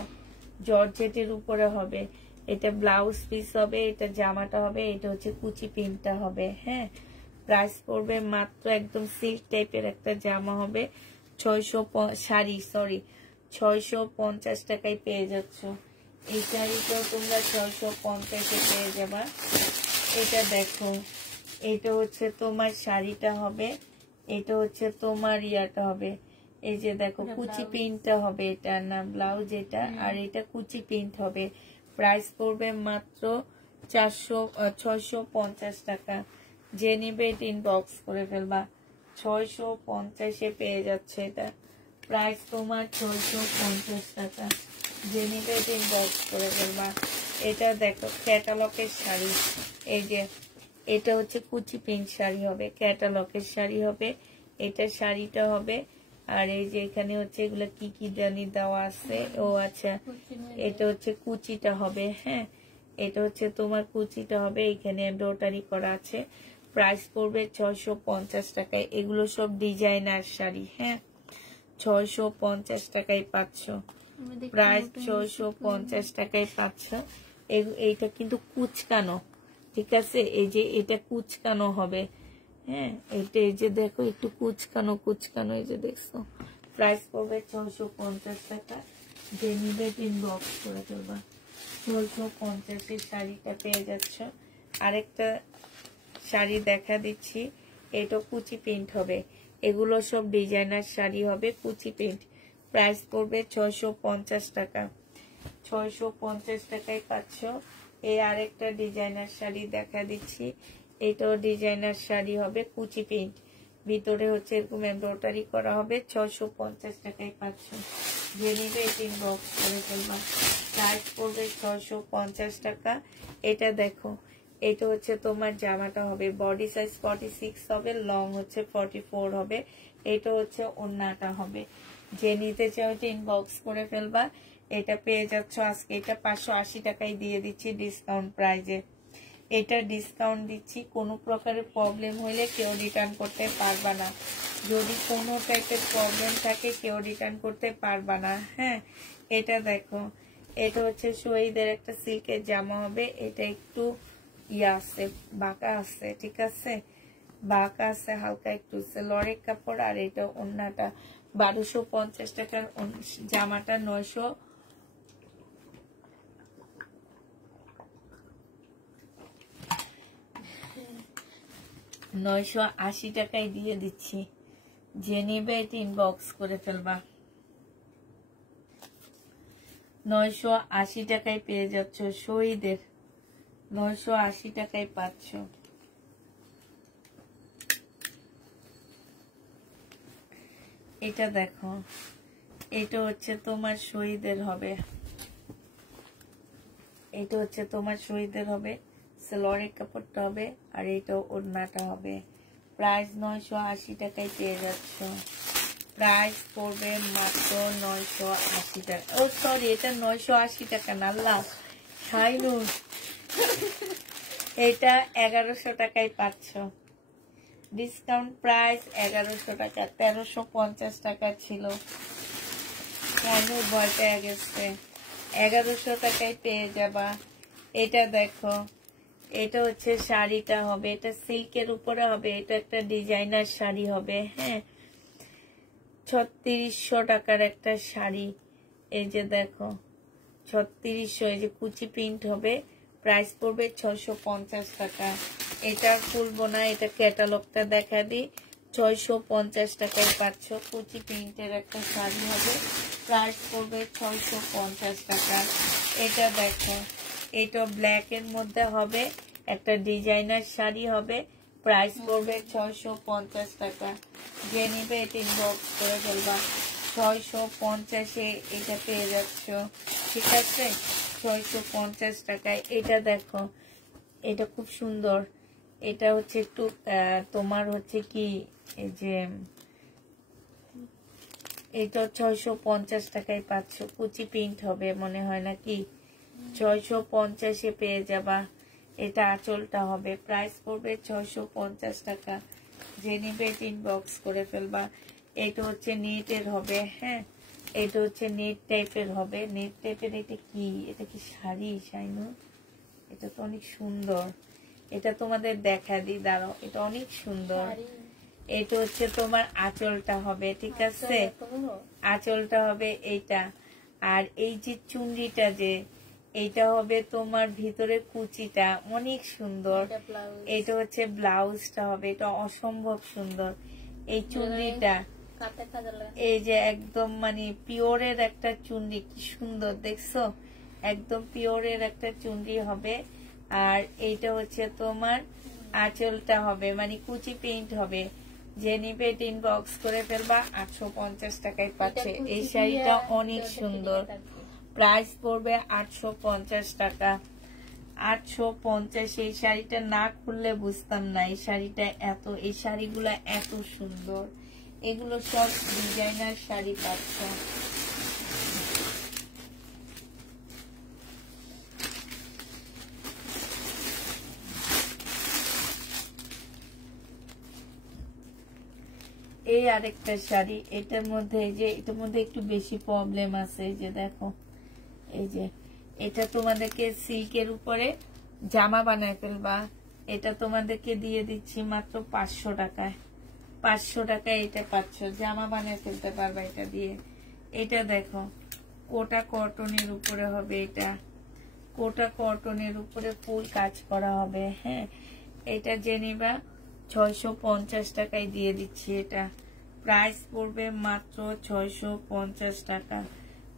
জর্জেটের উপরে হবে, এটা ব্লাউজ পিস হবে, এটা জামাটা হবে, এটা হচ্ছে কুচি প্রিন্টটা হবে। হ্যাঁ, প্রাইস পড়বে মাত্র, একদম সিল্ক টাইপের একটা জামা হবে, 650 টাকায় পেয়ে যাচ্ছ। এই শাড়িটাও তোমরা 650-এ পেয়ে যাবা। এটা দেখো, এটা হচ্ছে তোমার শাড়িটা হবে, এটা হচ্ছে তোমার ইয়াটা হবে। এই যে দেখো, কুচি প্রিন্টটা হবে, এটা না ব্লাউজ এটা, আর এটা কুচি প্রিন্ট হবে। প্রাইস পড়বে মাত্র 650 টাকা। যে নিবে এটা ইনবক্স করে ফেলবা। 650-এ পেয়ে যাচ্ছে এটা। প্রাইস তোমার 650 টাকা। যে নিবে এটা ইনবক্স করে ফেলবা। এটা দেখো, ক্যাটালগের শাড়ি। এই যে এটা হচ্ছে কুচি প্রিন্ট শাড়ি হবে, ক্যাটালগের শাড়ি হবে। এটা শাড়িটা হবে, আর এই যে এখানে হচ্ছে এগুলো কি কি জানি দেওয়া আছে। ও আচ্ছা, এটা হচ্ছে কুচিটা হবে। হ্যাঁ, এটা হচ্ছে তোমার কুচিটা হবে, এখানে এমব্রয়ডারি করা আছে। প্রাইস পড়বে 650 টাকায়। এগুলো সব ডিজাইনার শাড়ি। হ্যাঁ, 650 টাকায় পাচ্ছ। প্রাইস 650 টাকায় পাচ্ছ। এইটা কিন্তু কুচকানো, ঠিক আছে? এই যে এটা কুচকানো হবে। হ্যাঁ, এটা এই যে দেখো, একটু কুচকানো কুচকানো, এই যে দেখছো। প্রাইস পড়বে 650 টাকা। যে নিবে ইনবক্স করে ফেলবা। 650-এর শাড়িটা পেয়ে যাচ্ছ। আরেকটা শাড়ি দেখা দিচ্ছি, এটা কুচি প্রিন্ট হবে। এগুলো সব ডিজাইনার শাড়ি হবে, কুচি প্রিন্ট। প্রাইস পড়বে 650 টাকা। 650 টাকায় পাচ্ছ। এই আরেকটা ডিজাইনার শাড়ি দেখা দিচ্ছি, এটাও ডিজাইনার শাড়ি হবে, কুচি প্রিন্ট, ভিতরে হচ্ছে এরকম এমব্রয়ডারি করা হবে। 650 টাকায় পাচ্ছ। যে নিবে এটা ইনবক্স করে ফেলবা। প্রাইস পড়বে 650 টাকা। এটা দেখো, এটা হচ্ছে তোমার জামাটা হবে, বডি সাইজ 46 হবে, লং হচ্ছে 44 হবে। এটা হচ্ছে ওড়নাটা হবে। যে নিতে চাও এটা ইনবক্স করে ফেলবা। এটা পেয়ে যাচ্ছ আজকে। এটা 580 টাকায় দিয়ে দিচ্ছি ডিসকাউন্ট প্রাইজে। এটা ডিসকাউন্ট দিচ্ছি। কোনো প্রকারের প্রবলেম হইলে কেউ রিটার্ন করতে পারবা না। যদি কোনো টাইপের প্রবলেম থাকে কেউ রিটার্ন করতে পারবা না। হ্যাঁ, এটা দেখো, এটা হচ্ছে শহীদের একটা সিল্কের জামা হবে। এটা একটু ইয়ে আছে, বাঁকা আছে, ঠিক আছে? বাঁকা আছে, হালকা একটু লরের কাপড়। আর এটা ওড়নাটা 1250 টাকার জামাটা 980 টাকায় দিয়ে দিচ্ছি। যে নিবে এটা ইনবক্স করে ফেলবা। 980 টাকায় পেয়ে যাচ্ছ শহীদের, 980 টাকায় পাচ্ছ। এটা দেখো, এটা হচ্ছে তোমার শহীদের হবে, এটা হচ্ছে তোমার শহীদের হবে, সালোয়ারের কাপড়টা হবে, আর এটা ওড়নাটা হবে। প্রাইস 980 টাকায় পেয়ে যাচ্ছ। প্রাইস পড়বে মাত্র 980 টাকা। ও সরি, এটা 980 টাকা না, আল্লাহ শাইনুর, এটা 1100 টাকায় পাচ্ছ। ডিসকাউন্ট প্রাইস 1100 টাকা, 1350 টাকা ছিল। শাইনুর ভয় পেয়ে গেছে। 1100 টাকায় পেয়ে যাবা। এটা দেখো, এটা হচ্ছে শাড়িটা হবে, এটা সিল্কের উপরে হবে, এটা একটা ডিজাইনার শাড়ি হবে। হ্যাঁ, 3600 টাকার একটা শাড়ি। এই যে দেখো 3600, এই যে কুচি প্রিন্ট হবে। প্রাইস পড়বে 650 টাকা। এটা খুলবো না, এটা ক্যাটালগটা দেখা দিই। 650 টাকায় পাচ্ছ। কুচি প্রিন্টের একটা শাড়ি হবে, প্রাইস পড়বে 650 টাকা। এটা দেখো, এটা ব্ল্যাক এর মধ্যে হবে, একটা ডিজাইনার শাড়ি হবে, প্রাইস পড়বে 650 টাকা। যে নিবে এটা ইনবক্স করে ফেলবা। 650-এ এটা পেয়ে যাচ্ছ, ঠিক আছে? 650 টাকায়। এটা দেখো, এটা খুব সুন্দর। এটা হচ্ছে একটু তোমার হচ্ছে কি, এই যে এটা 650 টাকায় পাচ্ছ। কুচি প্রিন্ট হবে মনে হয় নাকি, 650-এ পেয়ে যাবা। এটা আঁচলটা হবে, প্রাইস পড়বে 650 টাকা। যে নিবে ইনবক্স করে ফেলবা। এটা হচ্ছে নেটের হবে। হ্যাঁ, এটা হচ্ছে নেট টাইপের হবে, নেট টাইপের। এটা কি, এটা কি শাড়ি শাইনু? এটা তো অনেক সুন্দর। এটা তোমাদের দেখা দিই, দাঁড়াও, এটা অনেক সুন্দর। এটা হচ্ছে তোমার আঁচলটা হবে, ঠিক আছে? আঁচলটা হবে এইটা। আর এই যে চুনরিটা, যে এইটা হবে তোমার ভিতরে কুচিটা, অনেক সুন্দর। এটা হচ্ছে ব্লাউজটা হবে, এটা অসম্ভব সুন্দর। এই চুনরিটা, এই যে একদম মানে পিওরের একটা চুনরি, কি সুন্দর দেখছো? একদম পিওরের একটা চুনরি হবে। আর এইটা হচ্ছে তোমার আঁচলটা হবে, মানে কুচি প্রিন্ট হবে। যে নিবে ইনবক্স করে ফেলবা। 850 টাকায় পাচ্ছে। এই শাড়িটা অনেক সুন্দর। প্রাইস পড়বে 850 টাকা। 850। এই শাড়িটা না খুললে বুঝতাম না এই শাড়িটা এত, এই শাড়িগুলা এত সুন্দর। এগুলো সব ডিজাইনার শাড়ি পাচ্ছ। এই আরেকটা শাড়ি, এটার মধ্যে এই যে এটার মধ্যে একটু বেশি প্রবলেম আছে। এই যে দেখো, এই যে এটা তোমাদেরকে সিল্কের উপরে জামা বানায় ফেলবা। এটা তোমাদেরকে দিয়ে দিচ্ছি মাত্র 500 টাকায়। 500 টাকায় এটা পাচ্ছ, জামা বানিয়ে ফেলতে পারবা এটা দিয়ে। এটা দেখো, কোটা কটনের উপরে হবে, এটা কোটা কটনের উপরে ফুল কাজ করা হবে। হ্যাঁ, এটা জেনিবা 650 টাকায় দিয়ে দিচ্ছি। এটা প্রাইস পড়বে মাত্র 650 টাকা।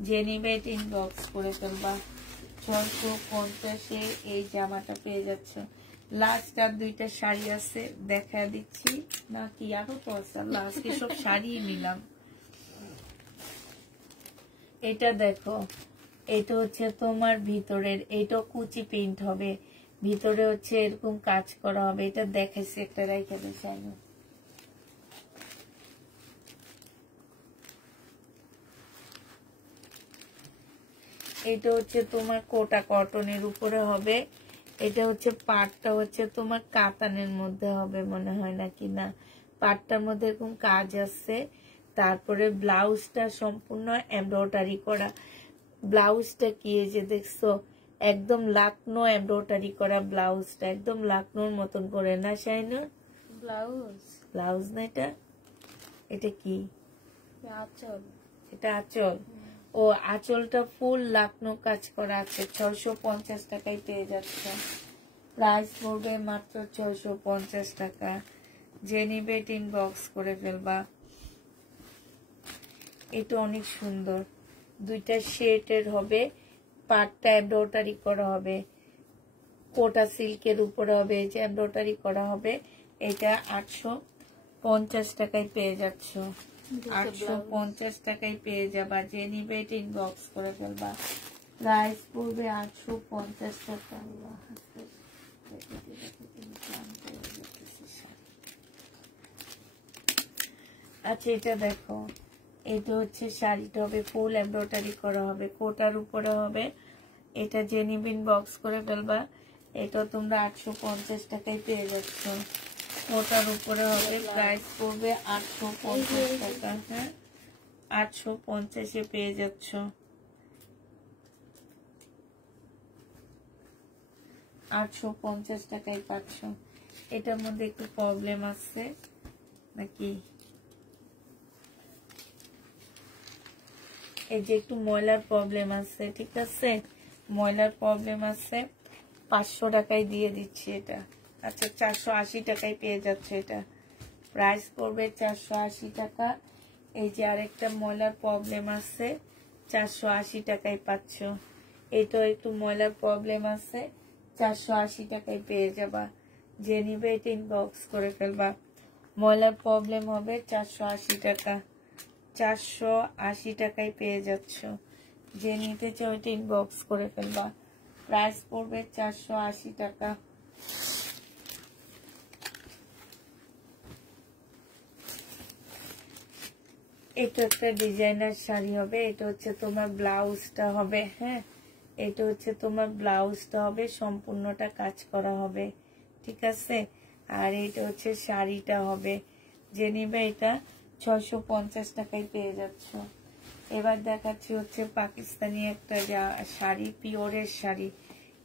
জেনিবা এটা ইনবক্স করে ফেলবা। 650-এ এই জামাটা পেয়ে যাচ্ছ। লাস্ট আর দুইটা শাড়ি আছে, দেখা দিচ্ছি নাকি আরো তো আছে। লাস্টে সব শাড়ি নিলাম। এটা দেখো, এটা হচ্ছে তোমার ভিতরের, এটা কুচি প্রিন্ট হবে, ভিতরে হচ্ছে এরকম কাজ করা হবে। এটা দেখাইছি, একটা রেখে দিয়েছি আমি। এটা হচ্ছে তোমার কোটা কটনের উপরে হবে। এটা হচ্ছে পাটটা হচ্ছে তোমার কাতানের মধ্যে হবে মনে হয় নাকি, না পাটটার মধ্যে এরকম কাজ আছে। তারপরে ব্লাউজটা সম্পূর্ণ এমব্রয়ডারি করা। ব্লাউজটা কি, এই যে দেখছো, একদম লাকনো এমব্রয়ডারি করা ব্লাউজটা, একদম লাকনোর মতন করে না শাইনুর? ব্লাউজ, ব্লাউজ না এটা, এটা কি আঁচল? এটা আঁচল। ও, আঁচলটা ফুল লাকনো কাজ করা আছে। 650 টাকায় পেয়ে যাচ্ছে। প্রাইস পড়বে মাত্র 650 টাকা। যে নিবে ইনবক্স করে ফেলবা। এটা অনেক সুন্দর, দুইটা শেডের হবে, পাটটা এমব্রয়ডারি করা হবে, কোটা সিল্কের উপরে হবে, এই যে এমব্রয়ডারি করা হবে। এটা 850 টাকায় পেয়ে যাচ্ছ, 850 টাকায় পেয়ে যাবা। যে নিবে এটা ইনবক্স করে ফেলবা। প্রাইস পড়বে 850 টাকা। আচ্ছা এটা দেখো, এটা হচ্ছে শাড়িটা হবে ফুল এমব্রয়ডারি করা হবে, কোটার উপরে হবে। এটা যে নিবে ইনবক্স করে ফেলবা। এটা তোমরা 850 টাকায় পেয়ে যাচ্ছ, কোটার উপরে হবে। প্রাইস পড়বে 850 টাকা। হ্যাঁ 850-এ পেয়ে যাচ্ছ, 850 টাকায় পাচ্ছ। এটার মধ্যে একটু প্রবলেম আছে নাকি, এই যে একটু ময়লার প্রবলেম আছে, ঠিক আছে, ময়লার প্রবলেম আছে। 500 টাকায় দিয়ে দিচ্ছি এটা। আচ্ছা 480 টাকায় পেয়ে যাচ্ছে এটা, প্রাইস পড়বে 480 টাকা। এই যে আরেকটা ময়লার প্রবলেম আছে, 480 টাকায় পাচ্ছ। এটাও একটু ময়লার প্রবলেম আছে, 480 টাকায় পেয়ে যাবা। যে নিবে এটা ইনবক্স করে ফেলবা। ময়লার প্রবলেম হবে 480 টাকা, 480 টাকায় পেয়ে যাচ্ছ। যে নিতে চাও এটা ইনবক্স করে ফেলবা। প্রাইস পড়বে 480 টাকা। এটা একটা ডিজাইনার শাড়ি হবে, এটা হচ্ছে তোমার ব্লাউজটা হবে। হ্যাঁ এটা হচ্ছে তোমার ব্লাউজটা হবে, সম্পূর্ণটা কাজ করা হবে, ঠিক আছে। আর এটা হচ্ছে শাড়িটা হবে। যে নিবে এটা 650 টাকায় পেয়ে যাচ্ছ। এবার দেখাচ্ছি হচ্ছে পাকিস্তানি একটা শাড়ি, পিওরের শাড়ি।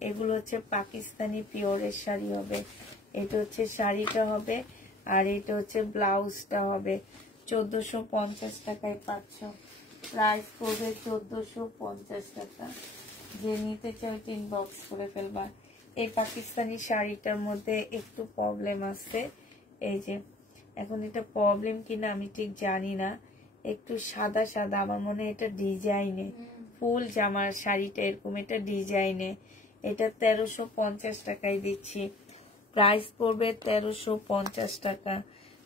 এগুলো হচ্ছে পাকিস্তানি পিওরের শাড়ি হবে। এটা হচ্ছে শাড়িটা হবে, আর এটা হচ্ছে ব্লাউজটা হবে। 1450 টাকায় পাচ্ছ। প্রাইস পড়বে 1450 টাকা। যে নিতে চাও ইনবক্স করে ফেলবা। এই পাকিস্তানি শাড়িটার মধ্যে একটু প্রবলেম আছে, এই যে এখন এটা প্রবলেম কিনা আমি ঠিক জানি না, একটু সাদা সাদা, আমার মনে হয় এটা ডিজাইনে, ফুল জামার শাড়িটা এরকম, এটা ডিজাইনে। এটা 1350 টাকায় দিচ্ছি। প্রাইস পড়বে 1350 টাকা।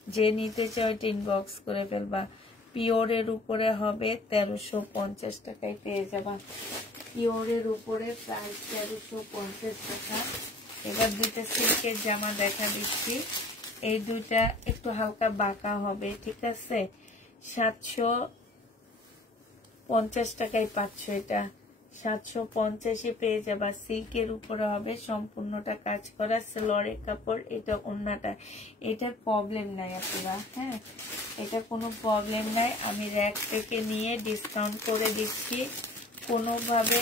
যে নিতে চাও এটা ইনবক্স করে ফেলবা। পিওরের উপরে হবে, 1350 টাকায় পেয়ে যাবা। পিওরের উপরে প্রাইস 1350 টাকা। এবার দুইটা সিল্কের জামা দেখা দিচ্ছি। এই দুইটা একটু হালকা বাঁকা হবে, ঠিক আছে। 750 টাকায় পাচ্ছ এটা, 750-এ পেয়ে যাবা। সিল্কের উপরে হবে, সম্পূর্ণটা কাজ করা, সেলোয়ারের কাপড়। এটা ওন্নাটা, এটার প্রবলেম নাই আপনারা। হ্যাঁ এটা কোনো প্রবলেম নাই, আমি র্যাক থেকে নিয়ে ডিসকাউন্ট করে দিচ্ছি। কোনোভাবে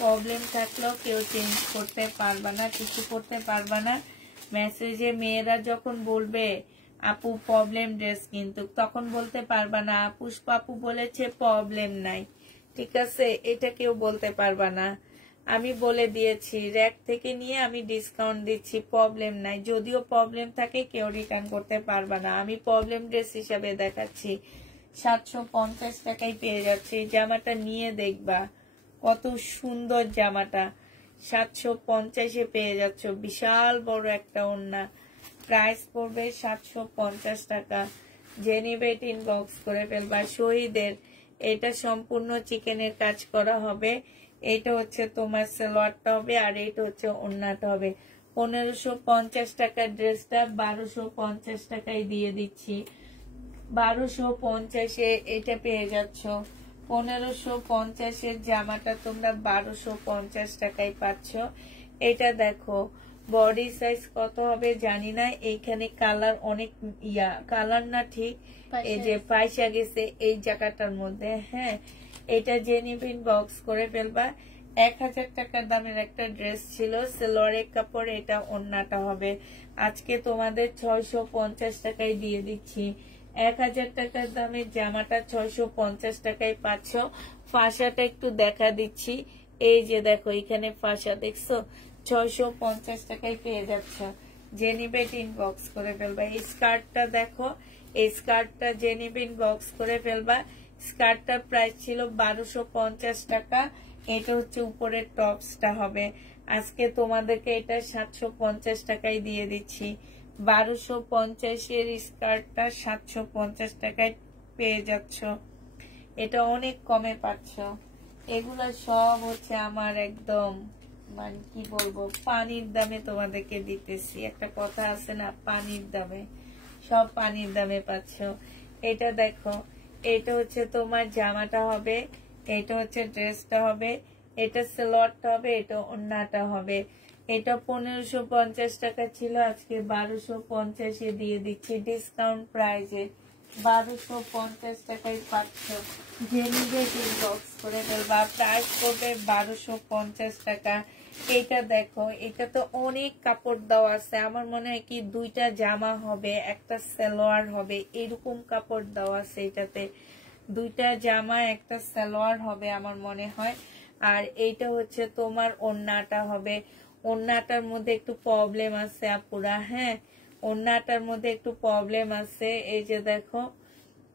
প্রবলেম থাকলেও কেউ চেঞ্জ করতে পারবা না, কিছু করতে পারবা না। মেসেজে মেয়েরা যখন বলবে আপু প্রবলেম ড্রেস, কিন্তু তখন বলতে পারবা না পুষ্পাপু বলেছে প্রবলেম নাই, ঠিক আছে, এটা কেউ বলতে পারবা না। আমি বলে দিয়েছি র্যাক থেকে নিয়ে আমি ডিসকাউন্ট দিচ্ছি, প্রবলেম নাই। যদিও প্রবলেম থাকে কেউ রিটার্ন করতে পারবা না, আমি প্রবলেম ড্রেস হিসাবে দেখাচ্ছি। 750 টাকায় পেয়ে যাচ্ছে। এই জামাটা নিয়ে দেখবা কত সুন্দর জামাটা, 750-এ পেয়ে যাচ্ছ। বিশাল বড় একটা ওড়না। প্রাইস পড়বে 750 টাকা। যে নিবে এটা ইনবক্স করে ফেলবা। শহীদের এটা সম্পূর্ণ চিকেনের কাজ করা হবে। এটা হচ্ছে তোমার সালোয়ারটা হবে, আর এটা হচ্ছে ওড়নাটা হবে। 1550 টাকার ড্রেসটা 1250 টাকায় দিয়ে দিচ্ছি। 1250-এ এটা পেয়ে যাচ্ছ। 1550-এর জামাটা তোমরা 1250 টাকায় পাচ্ছ। এটা দেখো বডি সাইজ কত হবে জানি না, এইখানে কালার অনেক কালার না, ঠিক এই যে পয়সা গেছে এই জায়গাটার মধ্যে। হ্যাঁ এটা জেনিভিন বক্স করে ফেলবা। 1000 টাকার দামের একটা ড্রেস ছিল, সেলোয়ারের কাপড়, এটা ওড়নাটা হবে। আজকে তোমাদের 650 টাকায় দিয়ে দিচ্ছি। 1000 টাকার দামের জামাটা 650 টাকায় পাচ্ছ। ফাঁসাটা একটু দেখা দিচ্ছি, এই যে দেখো এখানে ফাঁসা দেখছো, 650 টাকায় পেয়ে যাচ্ছ। জেনিবেট ইনবক্স করে ফেলবা। এই স্কার্টটা দেখো, এই স্কার্টটা জেনিবেট ইনবক্স করে ফেলবা। স্কার্টটার প্রাইস ছিল 1250 টাকা। এটা হচ্ছে উপরের টপসটা হবে। আজকে তোমাদেরকে এটা 750 টাকায় দিয়ে দিচ্ছি। 1250-এর স্কার্টটা 750 টাকায় পেয়ে যাচ্ছ। এটা অনেক কমে পাচ্ছ। এগুলো সব হচ্ছে আমার একদম মানে কি বলবো, পানির দামে তোমাদেরকে দিতেছি। একটা কথা আছে না, পানির দামে, সব পানির দামে পাচ্ছ। এটা দেখো, এটা হচ্ছে তোমার জামাটা হবে, এটা হচ্ছে ড্রেসটা হবে, এটা সালোয়ারটা হবে, এটা ওড়নাটা হবে। এটা 1550 টাকা ছিল, আজকে 1250-এ দিয়ে দিচ্ছি ডিসকাউন্ট প্রাইজে। 1250 টাকায় পাচ্ছ। যে নিবে ইনবক্স করে ফেলবা। প্রাইস করবে 1250 টাকা। এটা দেখো, এটা তো অনেক কাপড় দেওয়া আছে। আমার মনে হয় কি 2টা জামা হবে, একটা সালোয়ার হবে, এরকম কাপড় দেওয়া আছে এটাতে। 2টা জামা, একটা সালোয়ার হবে আমার মনে হয়। আর এইটা হচ্ছে তোমার ওড়নাটা হবে। ওড়নাটার মধ্যে একটু প্রবলেম আছে আপুরা, হ্যাঁ, ওড়নাটার মধ্যে একটু প্রবলেম আছে। এই যে দেখো,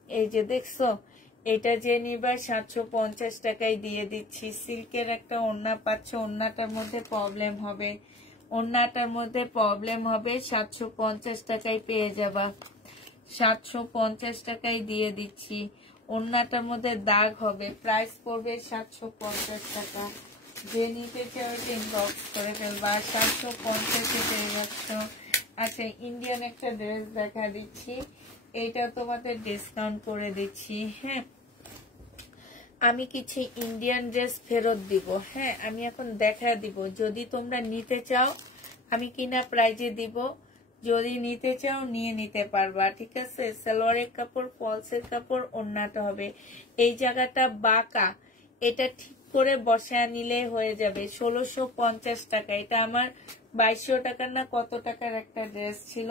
এই যে দেখছো, এটা যে নিবা 750 টাকায় দিয়ে দিচ্ছি। সিল্কের একটা ওড়না পাচ্ছ, ওড়নাটার মধ্যে প্রবলেম হবে, ওড়নাটার মধ্যে প্রবলেম হবে। 750 টাকায় পেয়ে যাবা, 750 টাকায় দিয়ে দিচ্ছি। ওড়নাটার মধ্যে দাগ হবে, প্রাইস পড়বে 750 টাকা। যে নিতে চাও ইনবক্স করে ফেলবা। 750-এ পেয়ে যাচ্ছ। আচ্ছা, ইন্ডিয়ান একটা ড্রেস দেখা দিচ্ছি, এইটা তোমাদের ডিসকাউন্ট করে দিচ্ছি। হ্যাঁ, আমি কিছু ইন্ডিয়ান ড্রেস ফেরত দিব। হ্যাঁ, আমি এখন দেখা দিব। যদি তোমরা নিতে চাও আমি কিনা প্রাইজে দিব, যদি নিতে চাও নিয়ে নিতে পারবা, ঠিক আছে। সালোয়ারের কাপড়, ফলসের কাপড়, ওড়নাটা হবে। এই জায়গাটা বাঁকা, এটা ঠিক করে বসায় নিলে হয়ে যাবে। 1650 টাকা। এটা আমার 2200 টাকার না কত টাকার একটা ড্রেস ছিল,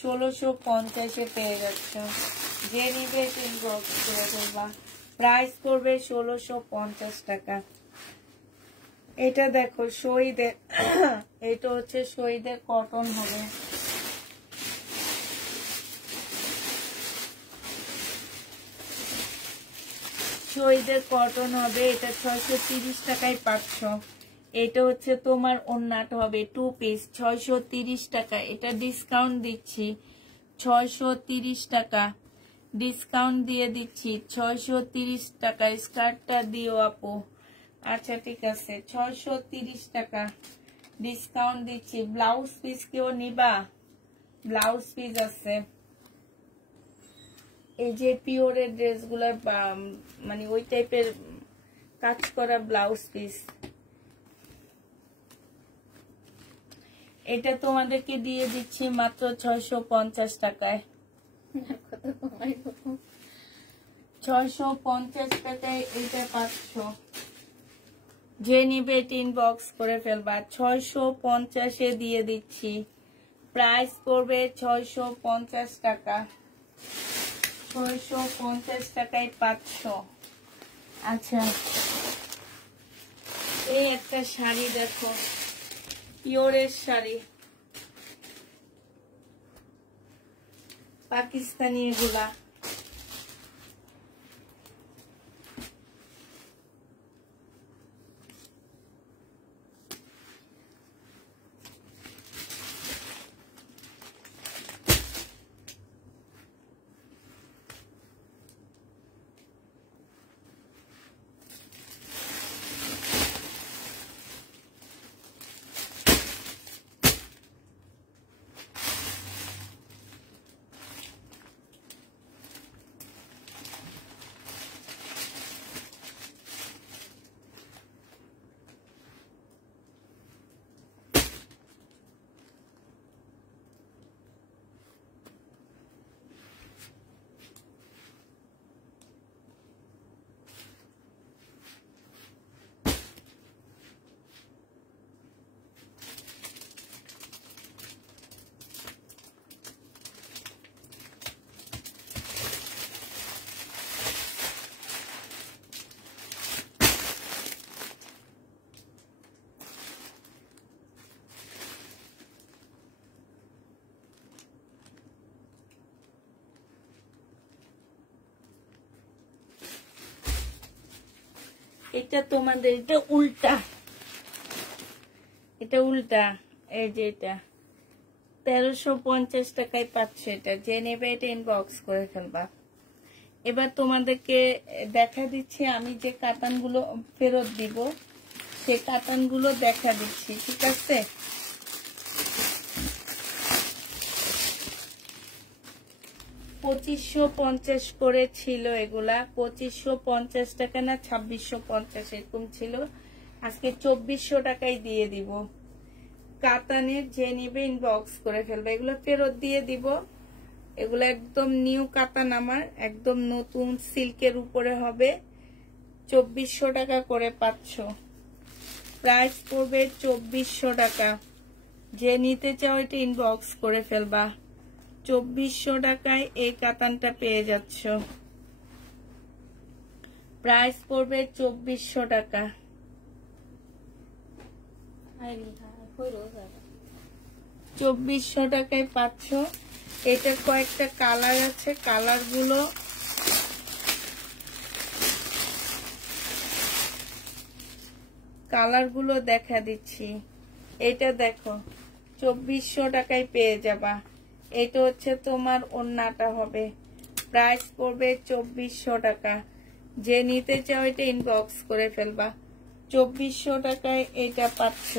1650-এ পেয়ে যাচ্ছ। যে নিবে ইনবক্স করে দেবা। প্রাইস করবে 1650 টাকা। এটা দেখো শহীদের, এটা হচ্ছে শহীদের কটন হবে। শহীদের কটন হবে, এটা 630 টাকায় পাচ্ছ। এটা হচ্ছে তোমার ওড়নাটা হবে 2 পিস, 630 টাকা। এটা ডিসকাউন্ট দিচ্ছি 630 টাকা, ডিসকাউন্ট দিয়ে দিচ্ছি 630 টাকা। স্কার্টটা দিও আপু। আচ্ছা ঠিক আছে, 630 টাকা ডিসকাউন্ট দিচ্ছি। ব্লাউজ পিস কেউ নিবা? ব্লাউজ পিস আছে। এই যে পিওরের ড্রেসগুলো, মানে ওই টাইপের কাজ করা ব্লাউজ পিস, এটা তোমাদেরকে দিয়ে দিচ্ছি মাত্র 650 টাকায়। 650 টাকায় এটা পাচ্ছ। যে নিবে ইনবক্স করে ফেলবা। 650-এ দিয়ে দিচ্ছি। প্রাইস করবে 650 টাকা। 650 টাকায় পাচ্ছ। আচ্ছা, এই একটা শাড়ি দেখো, পিওরের শাড়ি, পাকিস্তানি এগুলা। এটা তোমাদের এটা উল্টা, এটা উল্টা। এই যে এটা 1350 টাকায় পাচ্ছ। এটা যে নেবে এটা ইনবক্স করে ফেলবা। এবার তোমাদেরকে দেখা দিচ্ছি আমি যে কাতানগুলো ফেরত দিব, সেই কাতানগুলো দেখা দিচ্ছি, ঠিক আছে? 2550 করে ছিল এগুলা, 2550 টাকা না 2650 এরকম ছিল। আজকে 2400 টাকায় দিয়ে দিব। কাতানের যে নিবে ইনবক্স করে ফেলবে, এগুলো ফেরত দিয়ে দিব। এগুলো একদম নিউ কাতান, আমার একদম নতুন সিল্কের উপরে হবে। 2400 টাকা করে পাচ্ছ। প্রাইস পড়বে 2400 টাকা। যে নিতে চাও এটা ইনবক্স করে ফেলবা। 2400 টাকায় এই কাতানটা পেয়ে যাচ্ছ। প্রাইস পড়বে 2400 টাকা। 2400 টাকায় পাচ্ছ। এটার কয়েকটা কালার আছে, কালারগুলো দেখা দিচ্ছি। এটা দেখো 2400 টাকায় পেয়ে যাবা। এটা হচ্ছে তোমার ওড়নাটা হবে। প্রাইস পড়বে 2400 টাকা। যে নিতে চাও এটা ইনবক্স করে ফেলবা। 2400 টাকায় এটা পাচ্ছ।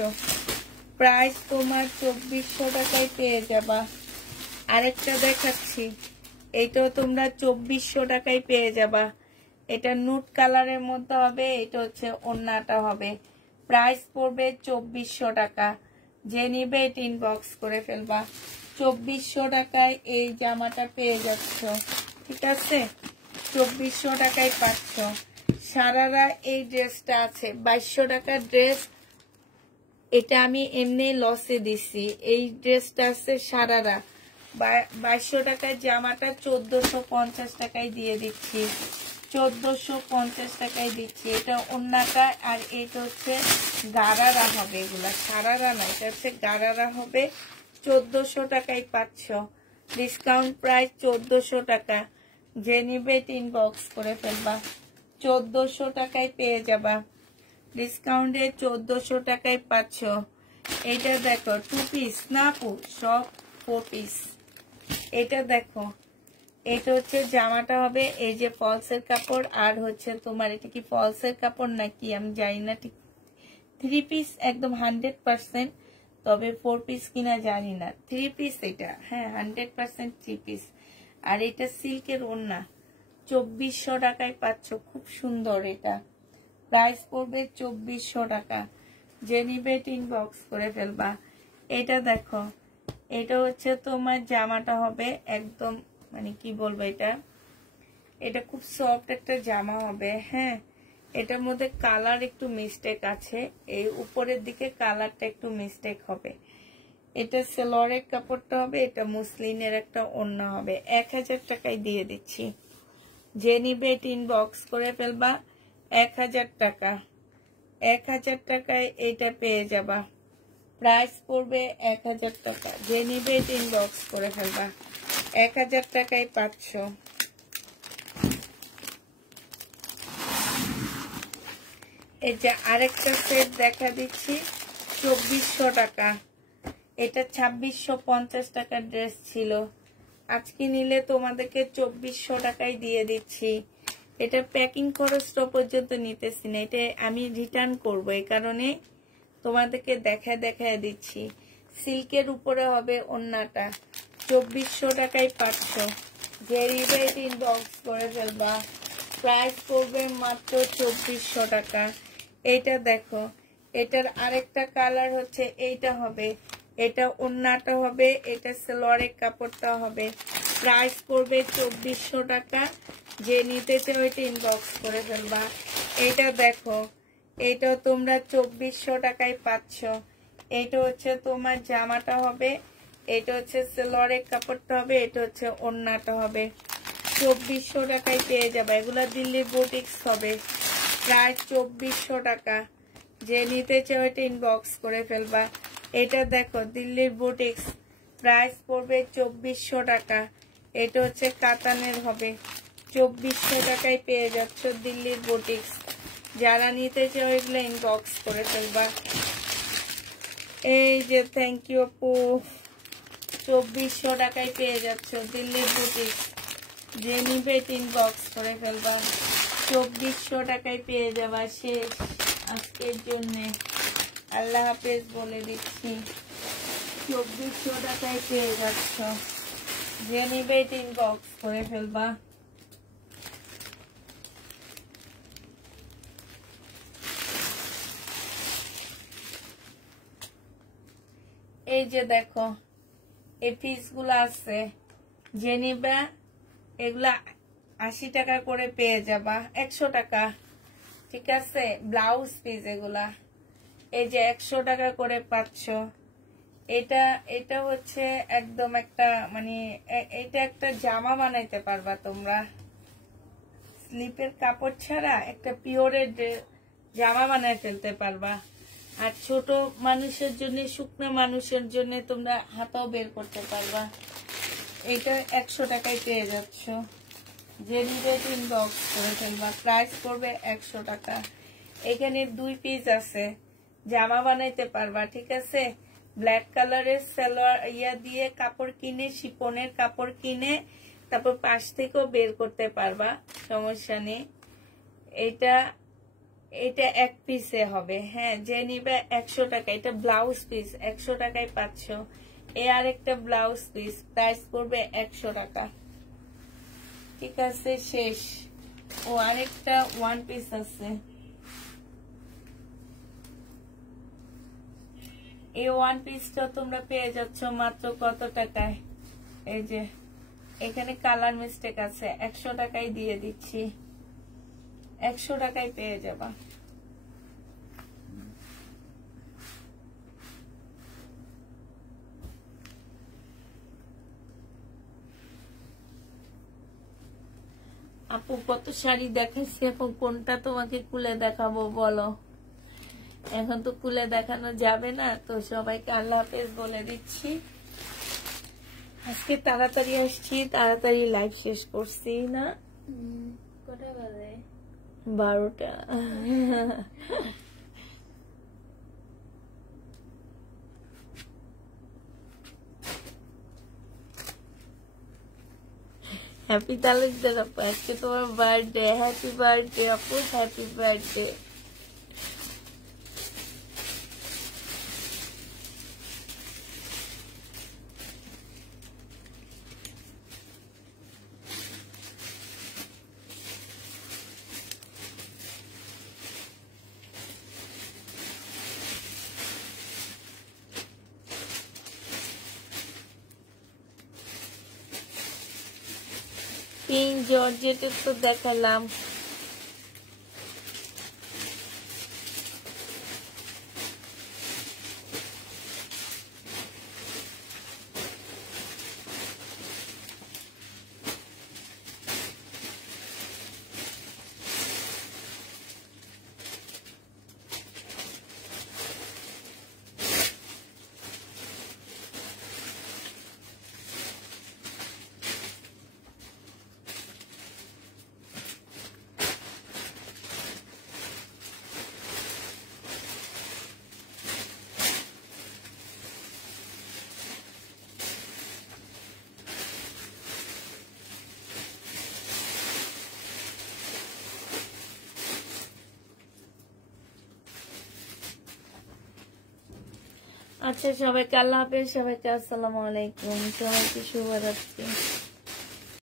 প্রাইস তোমার 2400 টাকায় পেয়ে যাবা। আরেকটা দেখাচ্ছি, এইটাও তোমরা 2400 টাকায় পেয়ে যাবা। এটা নুট কালারের মধ্যে হবে। এটা হচ্ছে ওড়নাটা হবে। প্রাইস পড়বে 2400 টাকা। যে নিবে এটা ইনবক্স করে ফেলবা। 2400 টাকায় এই জামাটা পেয়ে যাচ্ছ, ঠিক আছে? 2400 টাকায় পাচ্ছ। সারারা এই ড্রেসটা আছে 2200 টাকার ড্রেস। এটা আমি এমনি লসে দিছি। এই ড্রেসটা আছে সারারা 2200 টাকায়, জামাটা 1450 টাকায় দিয়ে দিচ্ছি। 1450 টাকায় দিচ্ছি। এটা ওড়নাটা, আর এটা হচ্ছে গারারা হবে। এগুলা সারারা না, এটা হচ্ছে গারারা হবে। 1400 টাকায় পাচ্ছ। ডিসকাউন্ট প্রাইস 1400 টাকা। যে নিবে ইনবক্স করে ফেলবা। 1400 টাকায় পেয়ে যাবা। ডিসকাউন্টে 1400 টাকায় পাচ্ছ। এটা দেখো 2 পিস না আপু, সব 4 পিস। এটা দেখো, এটা হচ্ছে জামাটা হবে এই যে ফলসের কাপড়, আর হচ্ছে তোমার এটা কি ফলসের কাপড় নাকি আমি জানি না ঠিক। 3 পিস একদম 100%, তবে 4 পিস কিনা জানি না। 3 পিস এটা, হ্যাঁ 100% 3 পিস। আর এটা সিল্কের ওড়না। 2400 টাকায় পাচ্ছ। খুব সুন্দর এটা। প্রাইস পড়বে 2400 টাকা। যে নিবে ইনবক্স করে ফেলবা। এটা দেখো, এটা হচ্ছে তোমার জামাটা হবে একদম, মানে কি বলবো, এটা খুব সফট একটা জামা হবে। হ্যাঁ, এটার মধ্যে কালার একটু মিস্টেক আছে, এই উপরের দিকে কালারটা একটু মিস্টেক হবে। এটা সেলরের কাপড়টা হবে। এটা মুসলিনের একটা ওড়না হবে। 1000 টাকায় দিয়ে দিচ্ছি। যে নিবে ইনবক্স করে ফেলবা। 1000 টাকা। 1000 টাকায় এটা পেয়ে যাবা। প্রাইস পড়বে 1000 টাকা। যে নিবে ইনবক্স করে ফেলবা। 1000 টাকায় পাচ্ছ। এই যে আরেকটা সেট দেখা দিচ্ছি 2400 টাকা। এটা 2650 টাকার ড্রেস ছিল। আজকে নিলে তোমাদেরকে 2400 টাকায় দিয়ে দিচ্ছি। এটা প্যাকিং খরচটা পর্যন্ত নিতেছি না, এটা আমি রিটার্ন করব, এই কারণে তোমাদেরকে দেখায় দিচ্ছি। সিল্কের উপরে হবে ওড়নাটা। 2400 টাকায় পাচ্ছ। যে রিবেট ইনবক্স করে ফেলবা। প্রাইস পড়বে মাত্র 2400 টাকা। এইটা দেখো, এটার আরেকটা কালার হচ্ছে এইটা হবে। এটা ওড়নাটা হবে, এটা সালোয়ারের কাপড়টা হবে। প্রাইস পড়বে 2400 টাকা। যে নিতে চাও এটা ইনবক্স করে ফেলবা। এটা দেখো, এটা তোমরা 2400 টাকায় পাচ্ছ। এটা হচ্ছে তোমার জামাটা হবে। এটা হচ্ছে সালোয়ারের কাপড়টা হবে। এটা হচ্ছে ওড়নাটা হবে। 2400 টাকায় পেয়ে যাবে। এগুলা দিল্লির বুটিক্স হবে। প্রাইস 2400 টাকা। যে নিতে চাও এটা ইনবক্স করে ফেলবা। এটা দেখো দিল্লির বুটিক্স। প্রাইস পড়বে 2400 টাকা। এটা হচ্ছে কাতানের হবে। 2400 টাকায় পেয়ে যাচ্ছ দিল্লির বুটিক্স। যারা নিতে চাও এগুলো ইনবক্স করে ফেলবা। এই যে থ্যাংক ইউ আপু, 2400 টাকায় পেয়ে যাচ্ছ দিল্লির বুটিক। যে নিবে ইনবক্স করে ফেলবা, 2400 টাকায় পেয়ে যাবা। শেষ আজকের জন্য, আল্লাহ হাফেজ বলে দিচ্ছি। 2400 টাকায় পেয়ে যাচ্ছ, যে নিবে ইনবক্স করে ফেলবা। এই যে দেখো এই পিসগুলো আছে, যে নিবা এগুলা 80 টাকা করে পেয়ে যাবা, 100 টাকা। ঠিক আছে, ব্লাউজ পিস এগুলা এই যে 100 টাকা করে পাচ্ছ। এটা হচ্ছে একদম একটা মানে এটা একটা জামা বানাইতে পারবা তোমরা, স্লিপের কাপড় ছাড়া একটা পিওরের জামা বানাই ফেলতে পারবা। আর ছোট মানুষের জন্য, শুকনো মানুষের জন্য তোমরা হাতাও বের করতে পারবা। এটা 100 টাকায় পেয়ে যাচ্ছ, যে নিবে ইনবক্স করে ফেলবা। প্রাইস পড়বে 100 টাকা। এখানে 2 পিস আছে, জামা বানাইতে পারবা। ঠিক আছে, ব্ল্যাক কালারের সালোয়ার দিয়ে কাপড় কিনে, শিপনের কাপড় কিনে তারপর পাশ থেকেও বের করতে পারবা, সমস্যা নেই। এটা 1 পিসে হবে। হ্যাঁ, যে নিবে 100 টাকা। এটা ব্লাউজ পিস 100 টাকায় পাচ্ছ। এই আরেকটা ব্লাউজ পিস, প্রাইস পড়বে 100 টাকা। ঠিক আছে, শেষ। ও আরেকটা 1 পিস আছে, এই 1 পিসটা তোমরা পেয়ে যাচ্ছ মাত্র কত টাকায়? এই যে এখানে কালার মিস্টেক আছে, 100 টাকায় দিয়ে দিচ্ছি, 100 টাকায় পেয়ে যাবা। আপু কত শাড়ি দেখাচ্ছি, এখন কোনটা তোমাকে খুলে দেখাবো বলো? এখন তো খুলে দেখানো যাবে না, তো সবাইকে আল্লাহ হাফেজ বলে দিচ্ছি। আজকে তাড়াতাড়ি আসছি, তাড়াতাড়ি লাইভ শেষ করছি না, কটা বাজে? 12টা। হ্যাপি তালুকদার আপু, আজকে তোমার বার্থডে। হ্যাপি বার্থডে আপু, হ্যাপি বার্থডে। পিঙ্ক জর্জেটের তো দেখালাম। আচ্ছা, সবাইকে আল্লাহ হাফেজ, সবাইকে আসসালামু আলাইকুম, সবাইকে শুভরাত্রি।